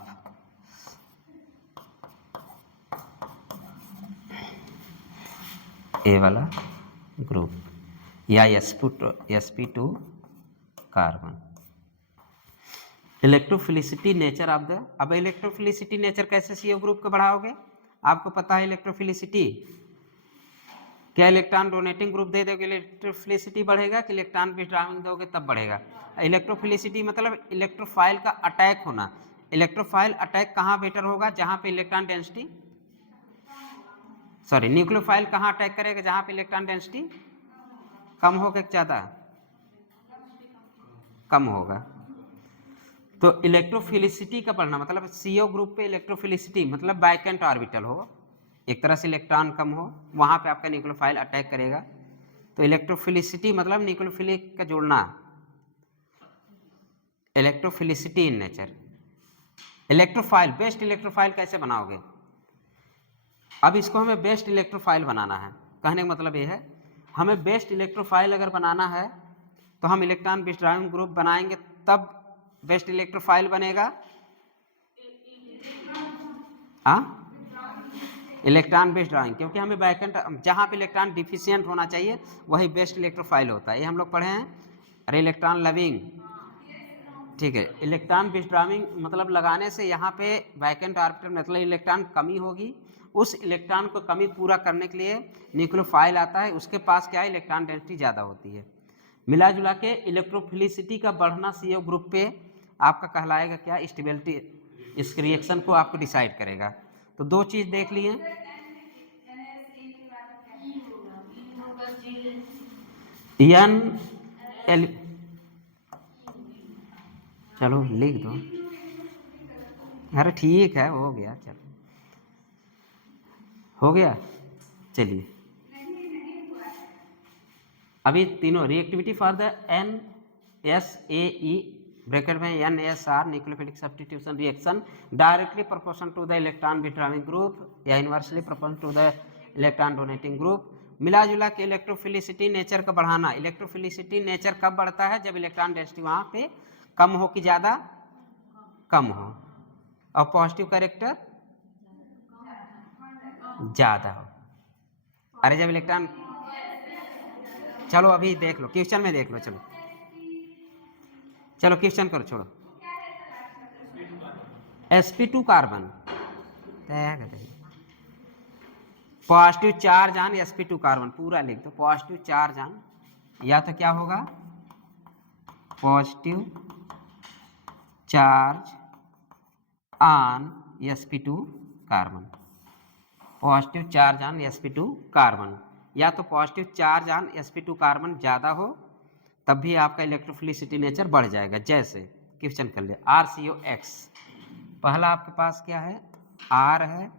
A वाला group या sp2 carbon. Electrophilicity nature of the, अब electrophilicity nature कैसे CO ग्रुप को बढ़ाओगे? आपको पता है इलेक्ट्रोफिलिसिटी क्या, इलेक्ट्रॉन डोनेटिंग ग्रुप दे दोगे इलेक्ट्रोफिलिसिटी बढ़ेगा कि इलेक्ट्रॉन विथड्रॉइंग दोगे तब बढ़ेगा? इलेक्ट्रोफिलिसिटी मतलब इलेक्ट्रोफाइल का अटैक होना। इलेक्ट्रोफाइल अटैक कहाँ बेटर होगा? जहाँ पे इलेक्ट्रॉन डेंसिटी, सॉरी न्यूक्लियोफाइल कहाँ अटैक करेगा? जहाँ पे इलेक्ट्रॉन डेंसिटी कम होगा कि ज़्यादा? कम होगा। तो इलेक्ट्रोफिलिसिटी का बढ़ना मतलब CO ग्रुप पे इलेक्ट्रोफिलिसिटी मतलब वैकेंट ऑर्बिटल हो, एक तरह से इलेक्ट्रॉन कम हो, वहाँ पे आपका न्यूक्लियोफाइल अटैक करेगा। तो इलेक्ट्रोफिलिसिटी मतलब न्यूक्लियोफिलिक का जोड़ना, electrophilicity in nature. Electrophile, best electrophile कैसे बनाओगे? अब इसको हमें बेस्ट इलेक्ट्रोफाइल बनाना है। कहने का मतलब ये है हमें बेस्ट इलेक्ट्रोफाइल अगर बनाना है तो हम इलेक्ट्रॉन विथड्रॉइंग ग्रुप बनाएंगे तब बेस्ट इलेक्ट्रोफाइल बनेगा। इलेक्ट्रॉन विथड्रॉइंग, क्योंकि हमें वैकेंट जहाँ पे इलेक्ट्रॉन डिफिशियंट होना चाहिए वही बेस्ट इलेक्ट्रोफाइल होता है। ये हम लोग पढ़े हैं। अरे इलेक्ट्रॉन लविंग, ठीक है। इलेक्ट्रॉन विथड्रॉइंग मतलब लगाने से यहाँ पे वैकेंट ऑर्बिटल मतलब इलेक्ट्रॉन कमी होगी, उस इलेक्ट्रॉन को कमी पूरा करने के लिए न्यूक्लियोफाइल आता है, उसके पास क्या है इलेक्ट्रॉन डेंसिटी ज़्यादा होती है। मिला जुला के इलेक्ट्रोफिलिसिटी का बढ़ना CO ग्रुप पे आपका कहलाएगा क्या? स्टेबिलिटी। इस रिएक्शन को आपको डिसाइड करेगा। तो दो चीज़ देख लिए, एन एल, चलो लिख दो। अरे ठीक है, हो गया, चलो हो गया। चलिए अभी तीनों reactivity for the NSAE bracket में NSR nucleophilic substitution reaction directly proportional to the electron withdrawing group या inversely proportional to the electron donating group. मिला जुला के इलेक्ट्रोफिलिसिटी नेचर का बढ़ाना। इलेक्ट्रोफिलिसिटी नेचर कब बढ़ता है? जब इलेक्ट्रॉन डेंसिटी वहाँ पे कम हो कि ज़्यादा? कम हो। और पॉजिटिव कैरेक्टर ज़्यादा हो। अरे जब इलेक्ट्रॉन, चलो अभी देख लो क्वेश्चन में देख लो, चलो चलो क्वेश्चन करो, छोड़ो। sp2 carbon positive charge on sp2 carbon, पूरा लिख दो पॉजिटिव चार्ज ऑन, या तो क्या होगा positive charge on sp2 carbon, positive charge on sp2 carbon, या तो positive charge on sp2 carbon ज़्यादा हो तब भी आपका इलेक्ट्रोफिलिसिटी नेचर बढ़ जाएगा। जैसे क्वेश्चन कर ले RCOX, पहला आपके पास क्या है? R है,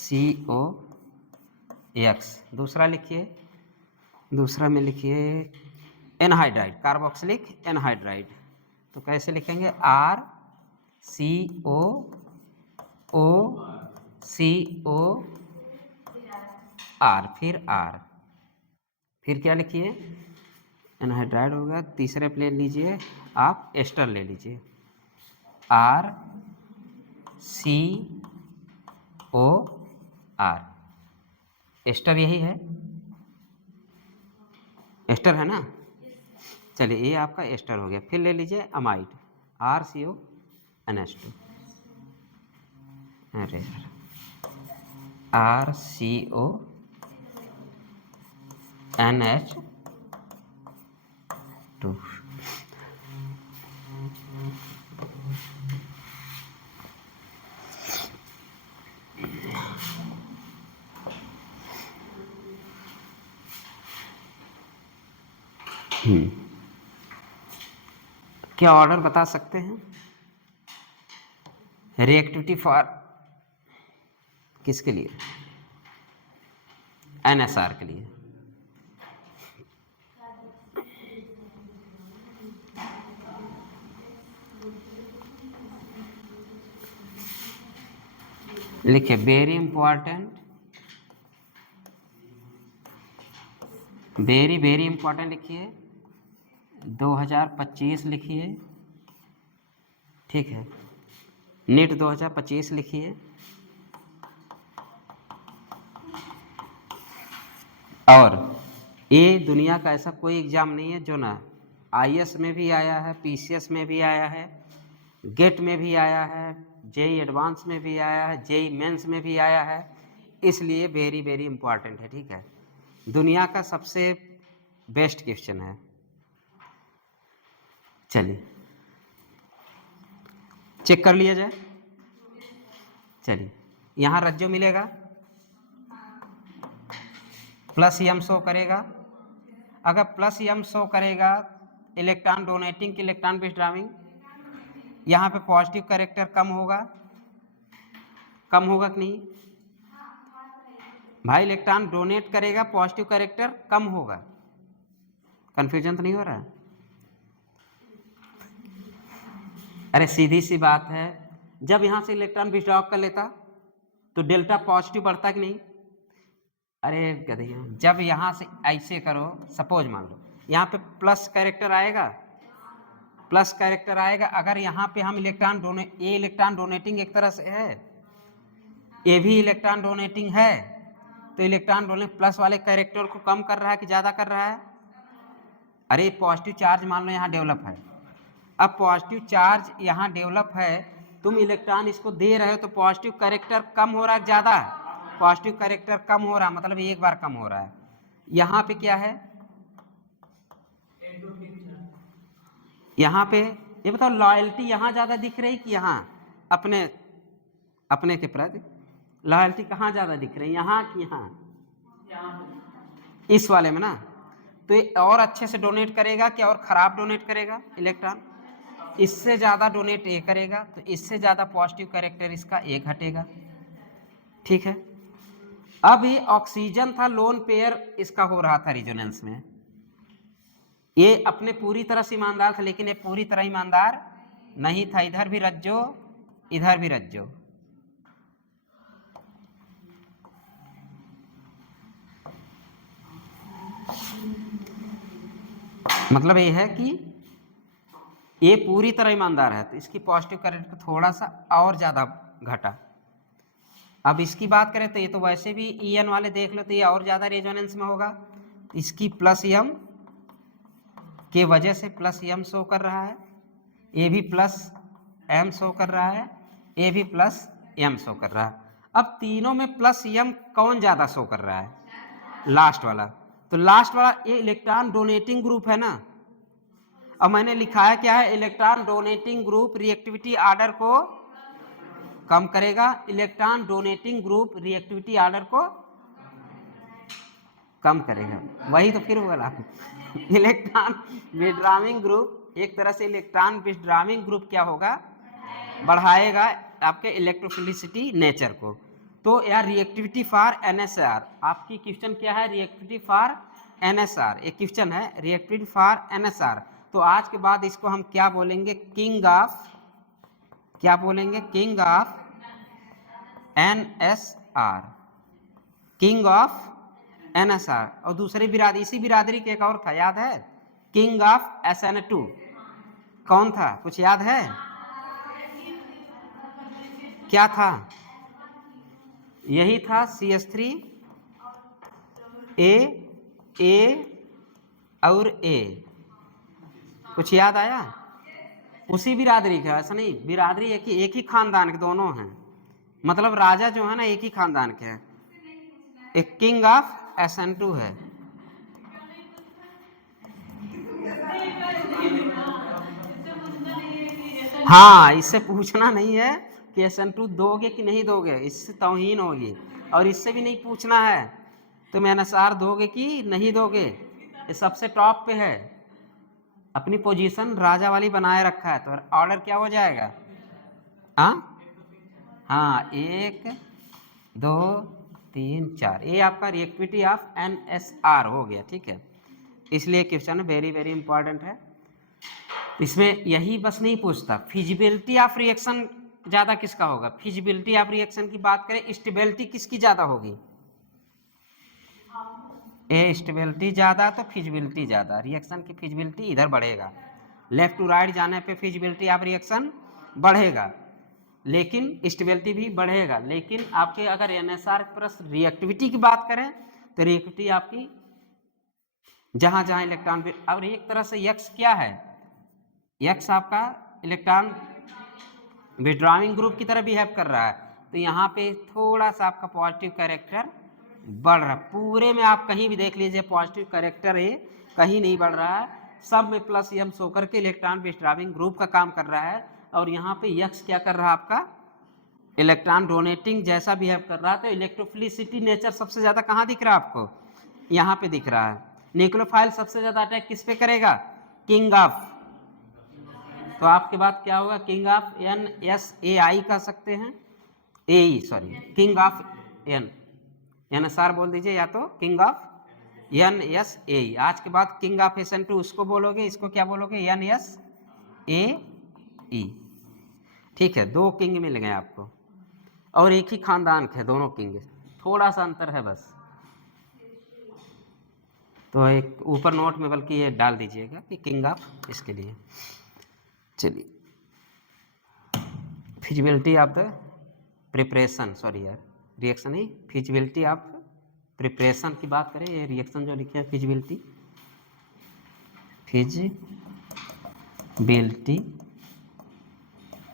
RCOX। दूसरा लिखिए, दूसरा में लिखिए एनहाइड्राइड, कार्बोक्सिलिक एनहाइड्राइड। तो कैसे लिखेंगे? RCOOCOR, फिर R, फिर क्या लिखिए? एनहाइड्राइड होगा। तीसरे प्लेन लीजिए आप, एस्टर ले लीजिए, RCOR, एस्टर यही है, एस्टर है ना? चलिए ये आपका एस्टर हो गया। फिर ले लीजिए अमाइड, RCONH2। अरे यार RCONH2। क्या ऑर्डर बता सकते हैं? रिएक्टिविटी फॉर किसके लिए? NSR के लिए। लिखिए वेरी इंपॉर्टेंट, वेरी इंपॉर्टेंट लिखिए, 2025 लिखिए, ठीक है। नीट 2025 लिखिए, और ये दुनिया का ऐसा कोई एग्ज़ाम नहीं है जो ना IAS में भी आया है, PCS में भी आया है, गेट में भी आया है, JEE एडवांस में भी आया है, JEE मेंस में भी आया है, इसलिए वेरी इंपॉर्टेंट है, ठीक है। दुनिया का सबसे बेस्ट क्वेश्चन है। चलिए चेक कर लिया जाए। चलिए यहाँ रज्जो मिलेगा, प्लस m शो करेगा। अगर प्लस m शो करेगा, इलेक्ट्रॉन डोनेटिंग की इलेक्ट्रॉन विथड्राविंग, यहाँ पे पॉजिटिव कैरेक्टर कम होगा कि नहीं भाई? इलेक्ट्रॉन डोनेट करेगा, पॉजिटिव कैरेक्टर कम होगा। कंफ्यूजन तो नहीं हो रहा? अरे सीधी सी बात है, जब यहाँ से इलेक्ट्रॉन विथड्रॉ कर लेता तो डेल्टा पॉजिटिव बढ़ता कि नहीं? अरे गधैया, जब यहाँ से ऐसे करो, सपोज मान लो यहाँ पे प्लस कैरेक्टर आएगा, प्लस कैरेक्टर आएगा। अगर यहाँ पे हम इलेक्ट्रॉन ये इलेक्ट्रॉन डोनेटिंग एक तरह से है, ये भी इलेक्ट्रॉन डोनेटिंग है, तो इलेक्ट्रॉन डोनेट प्लस वाले कैरेक्टर को कम कर रहा है कि ज़्यादा कर रहा है? अरे पॉजिटिव चार्ज मान लो यहाँ डेवलप है, अब पॉजिटिव चार्ज यहाँ डेवलप है, तुम इलेक्ट्रॉन इसको दे रहे हो तो पॉजिटिव कैरेक्टर कम हो रहा है ज़्यादा? पॉजिटिव कैरेक्टर कम हो रहा है, मतलब एक बार कम हो रहा है। यहाँ पे क्या है, यहाँ पे ये बताओ, लॉयल्टी यहाँ ज़्यादा दिख रही कि यहाँ अपने के प्रति लॉयल्टी कहाँ ज़्यादा दिख रही है, यहाँ कि यहाँ? इस वाले में ना। तो ये और अच्छे से डोनेट करेगा कि और ख़राब डोनेट करेगा इलेक्ट्रॉन? इससे ज़्यादा डोनेट ये करेगा, तो इससे ज़्यादा पॉजिटिव कैरेक्टर इसका एक घटेगा, ठीक है। अब ये ऑक्सीजन था, लोन पेयर इसका हो रहा था रिजोनेंस में, ये अपने पूरी तरह से ईमानदार था, लेकिन ये पूरी तरह ईमानदार नहीं था। इधर भी रज्जो, इधर भी रज्जो, मतलब ये है कि ये पूरी तरह ईमानदार है, तो इसकी पॉजिटिव कैरेक्टर थोड़ा सा और ज़्यादा घटा। अब इसकी बात करें तो ये तो वैसे भी EN वाले देख लो तो ये और ज़्यादा रेजोनेंस में होगा, इसकी प्लस m के वजह से प्लस m शो कर रहा है, ये भी प्लस m शो कर रहा है, ये भी प्लस m शो कर रहा है। अब तीनों में प्लस m कौन ज़्यादा शो कर रहा है? लास्ट वाला। तो लास्ट वाला ये इलेक्ट्रॉन डोनेटिंग ग्रुप है ना। अब मैंने लिखा है क्या है, electron donating group reactivity order को कम करेगा, electron donating group reactivity order को कम करेगा। वही तो फिर बोला इलेक्ट्रॉन विथड्राविंग ग्रुप, एक तरह से इलेक्ट्रॉन विथड्राविंग ग्रुप क्या होगा, बढ़ाएगा आपके इलेक्ट्रोफिलिसिटी नेचर को। तो यार रिएक्टिविटी फॉर NSR, आपकी क्वेश्चन क्या है, रिएक्टिविटी फॉर NSR, एक क्वेश्चन है रिएक्टिविटी फॉर NSR। तो आज के बाद इसको हम क्या बोलेंगे, किंग ऑफ, क्या बोलेंगे, king of NSR, king of NSR। और दूसरी बिरादरी, इसी बिरादरी के एक और था, याद है, किंग ऑफ SN2, कौन था, कुछ याद है? क्या था? यही था CH3 A और A, कुछ याद आया? उसी बिरादरी का, ऐसा नहीं, बिरादरी एक ही खानदान के दोनों हैं, मतलब राजा जो है ना एक ही खानदान के हैं। एक किंग ऑफ SN2 है। हाँ, इससे पूछना नहीं है कि SN2 दोगे कि नहीं दोगे, इससे तौहीन होगी। और इससे भी नहीं पूछना है तुम NSR दोगे कि नहीं दोगे, ये सबसे टॉप पे है, अपनी पोजीशन राजा वाली बनाए रखा है। तो ऑर्डर क्या हो जाएगा? हाँ, 1 2 3 4, ये आपका रिएक्टिविटी ऑफ NSR हो गया। ठीक है, इसलिए क्वेश्चन वेरी वेरी इंपॉर्टेंट है। इसमें यही बस नहीं पूछता, फिजिबिलिटी ऑफ रिएक्शन ज़्यादा किसका होगा। फिजिबिलिटी ऑफ रिएक्शन की बात करें, स्टेबिलिटी किसकी ज़्यादा होगी? ए स्टेबिलिटी ज़्यादा तो फिजिबिलिटी ज़्यादा, रिएक्शन की फिजिबिलिटी इधर बढ़ेगा, लेफ्ट टू राइट जाने पे फिजिबिलिटी ऑफ रिएक्शन बढ़ेगा, लेकिन स्टेबिलिटी भी बढ़ेगा। लेकिन आपके अगर NSR प्लस रिएक्टिविटी की बात करें तो रिएक्टिविटी आपकी जहाँ जहाँ इलेक्ट्रॉन, और एक तरह से यक्स क्या है, यक्स आपका इलेक्ट्रॉन विड्रॉइंग ग्रुप की तरह बिहेव कर रहा है। तो यहाँ पे थोड़ा सा आपका पॉजिटिव कैरेक्टर बढ़ रहा है। पूरे में आप कहीं भी देख लीजिए पॉजिटिव कैरेक्टर है, कहीं नहीं बढ़ रहा है, सब में प्लस एम शो करके इलेक्ट्रॉन विड्रॉइंग ग्रुप का काम कर रहा है। और यहाँ पे यक्स क्या कर रहा है, आपका इलेक्ट्रॉन डोनेटिंग जैसा बिहेव कर रहा है। तो इलेक्ट्रोफिलिसिटी नेचर सबसे ज़्यादा कहाँ दिख रहा है आपको? यहाँ पे दिख रहा है। न्यूक्लियोफाइल सबसे ज़्यादा अटैक किस पे करेगा? King of. तो आपके बाद क्या होगा? किंग ऑफ NSAI कह सकते हैं, AE sorry, king of NSR बोल दीजिए, या तो किंग ऑफ NSAE। आज के बाद किंग ऑफ SN2 उसको बोलोगे, इसको क्या बोलोगे? NSAE। ठीक है, 2 किंग मिल गए आपको, और एक ही खानदान के दोनों किंग, थोड़ा सा अंतर है बस। तो एक ऊपर नोट में बल्कि ये डाल दीजिएगा कि किंग ऑफ इसके लिए। चलिए, feasibility of the preparation, sorry यार, रिएक्शन ही, फिजिबिलिटी ऑफ प्रिपरेशन की बात करें, ये रिएक्शन जो लिखे हैं फिजिबिलिटी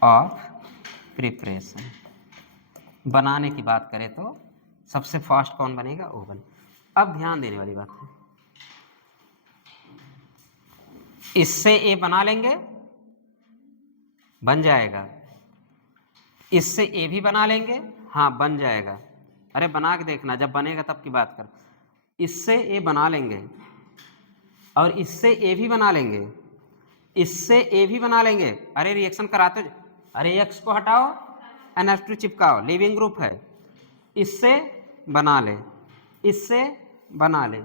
ऑफ प्रिपरेशन, बनाने की बात करें तो सबसे फास्ट कौन बनेगा? ओवन। अब ध्यान देने वाली बात है, इससे ए बना लेंगे, बन जाएगा, इससे ए भी बना लेंगे, हाँ बन जाएगा। अरे बना के देखना, जब बनेगा तब की बात कर। इससे ए बना लेंगे, और इससे ए भी बना लेंगे, इससे ए भी बना लेंगे। अरे रिएक्शन कराते, अरे एक्स को हटाओ, NH2 चिपकाओ, लिविंग ग्रुप है, इससे बना ले, इससे बना ले,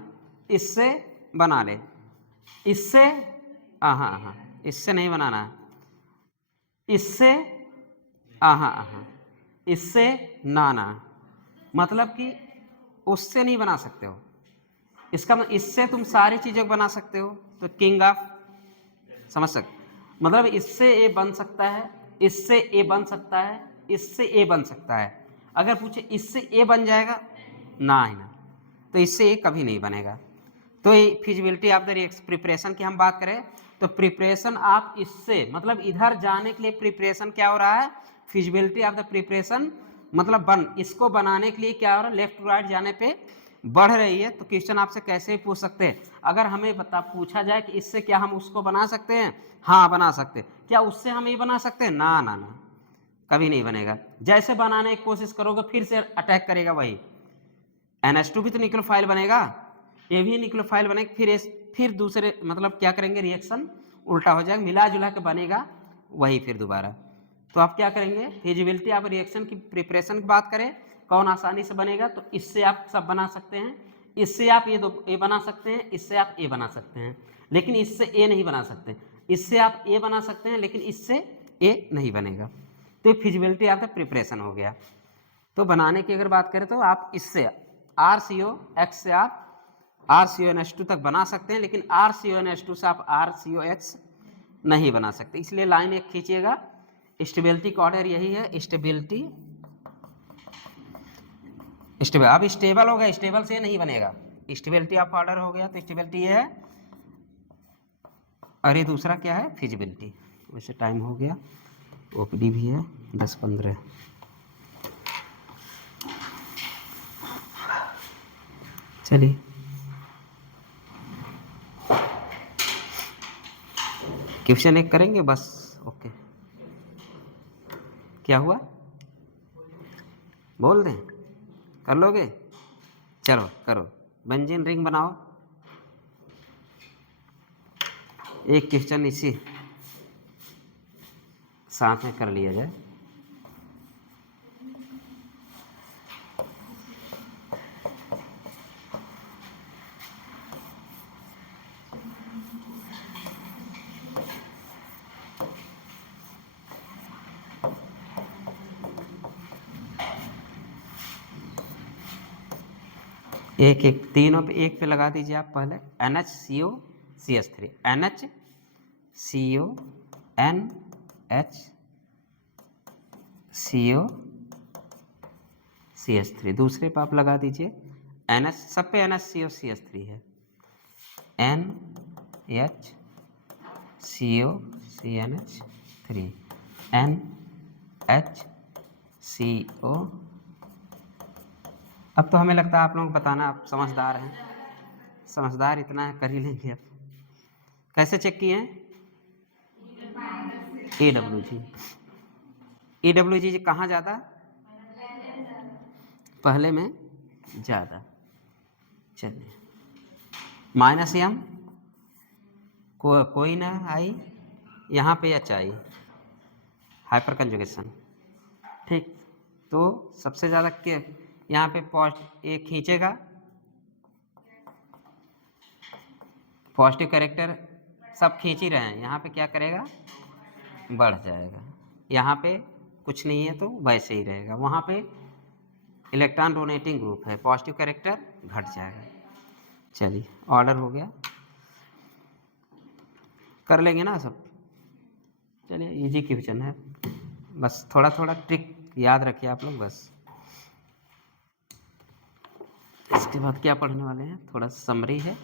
इससे बना ले, इससे हाँ, इससे नहीं बनाना है, इससे हाँ, इससे ना, मतलब कि उससे नहीं बना सकते हो। इसका मतलब इससे तुम सारी चीज़ें बना सकते हो। तो किंग ऑफ, समझ सकते, मतलब इससे ए बन सकता है, इससे ए बन सकता है, इससे ए बन सकता है। अगर पूछे इससे ए बन जाएगा, ना ही ना, तो इससे ए कभी नहीं बनेगा। तो ये feasibility of the reaction preparation की हम बात करें तो प्रिपरेशन आप इससे, मतलब इधर जाने के लिए प्रिपरेशन क्या हो रहा है? फिजिबिलिटी ऑफ द प्रिपरेशन मतलब इसको बनाने के लिए क्या हो रहा है? लेफ्ट टू राइट जाने पे बढ़ रही है। तो क्वेश्चन आपसे कैसे पूछ सकते हैं? अगर हमें पूछा जाए कि इससे क्या हम उसको बना सकते हैं? हाँ बना सकते। क्या उससे हम ये बना सकते हैं? ना, कभी नहीं बनेगा। जैसे बनाने की कोशिश करोगे फिर से अटैक करेगा वही। NH2 भी तो न्यूक्लियोफाइल बनेगा, ये भी न्यूक्लियोफाइल बनेगा, फिर दूसरे मतलब क्या करेंगे? रिएक्शन उल्टा हो जाएगा, मिला जुला के बनेगा वही फिर दोबारा। तो आप क्या करेंगे? फिजिबिलिटी ऑफ रिएक्शन की प्रिपरेशन की बात करें, कौन आसानी से बनेगा? तो इससे आप सब बना सकते हैं, इससे आप ये दो ए बना सकते हैं, इससे आप ए बना सकते हैं, लेकिन इससे ए नहीं बना सकते। इससे आप ए बना सकते हैं, लेकिन इससे ए नहीं बनेगा। तो फिजिबिलिटी ऑफ द प्रिपरेशन हो गया। तो बनाने की अगर बात करें तो आप इससे RCOX से आप RCONH2 तक बना सकते हैं, लेकिन RCONH2 से आप RCOX नहीं बना सकते। इसलिए लाइन एक खींचिएगा, स्टेबिलिटी का ऑर्डर यही है, स्टेबिलिटी स्टेबल। अब स्टेबल हो गया, स्टेबल से नहीं बनेगा, स्टेबिलिटी ऑफ ऑर्डर हो गया। तो स्टेबिलिटी ये है, और ये दूसरा क्या है? फिजिबिलिटी। वैसे टाइम हो गया, OPD भी है 10-15। चलिए क्वेश्चन एक करेंगे बस। ओके, क्या हुआ, बोल दें, कर लोगे? चलो करो, बेंजीन रिंग बनाओ। एक क्वेश्चन इसी साथ में कर लिया जाए। एक एक तीनों पे एक पे लगा दीजिए आप पहले। NHCO CH3, NHCO NHCO CH3। दूसरे पे आप लगा दीजिए NH, सब पे NHCO CH3 है, NHCO NHCO। अब तो हमें लगता है आप लोग बताना, आप समझदार हैं, समझदार इतना है कर ही लेंगे। अब कैसे चेक किए हैं? EWG कहाँ ज़्यादा? पहले में ज़्यादा। चलिए -M कोई ना आई, यहाँ पे H आई, हाइपर कंजुगेशन। ठीक, तो सबसे ज़्यादा के यहाँ पे एक खींचेगा, पॉजिटिव कैरेक्टर सब खींच ही रहे हैं, यहाँ पे क्या करेगा, बढ़ जाएगा। यहाँ पे कुछ नहीं है तो वैसे ही रहेगा। वहाँ पे इलेक्ट्रॉन डोनेटिंग ग्रुप है, पॉजिटिव कैरेक्टर घट जाएगा। चलिए ऑर्डर हो गया, कर लेंगे ना सब। चलिए इजी क्वेश्चन है, बस थोड़ा थोड़ा ट्रिक याद रखिए आप लोग बस। इसके बाद क्या पढ़ने वाले हैं, थोड़ा समरी है।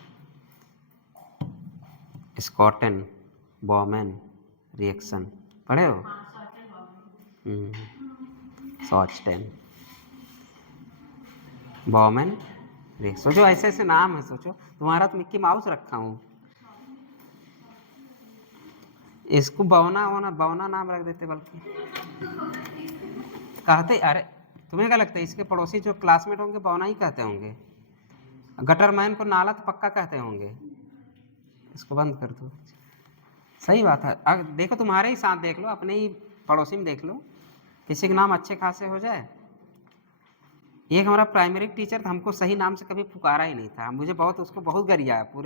स्कॉटन बॉमैन रिएक्शन पढ़े हो? शॉर्टस्टेन बॉमैन रिएक्शन। सोचो ऐसे ऐसे नाम है, सोचो तुम्हारा तो मिक्की माउस रखा हूँ, इसको बवना वना बवना नाम रख देते, बल्कि कहते। अरे तुम्हें क्या लगता है इसके पड़ोसी जो क्लासमेट होंगे बवना ही कहते होंगे? गटर मैन को नाला तो पक्का कहते होंगे। इसको बंद कर दो। सही बात है। अगर देखो तुम्हारे ही साथ देख लो, अपने ही पड़ोसी में देख लो, किसी के नाम अच्छे खासे हो जाए। एक हमारा प्राइमरी टीचर था, हमको सही नाम से कभी पुकारा ही नहीं था, मुझे बहुत उसको बहुत गरिया है पूरे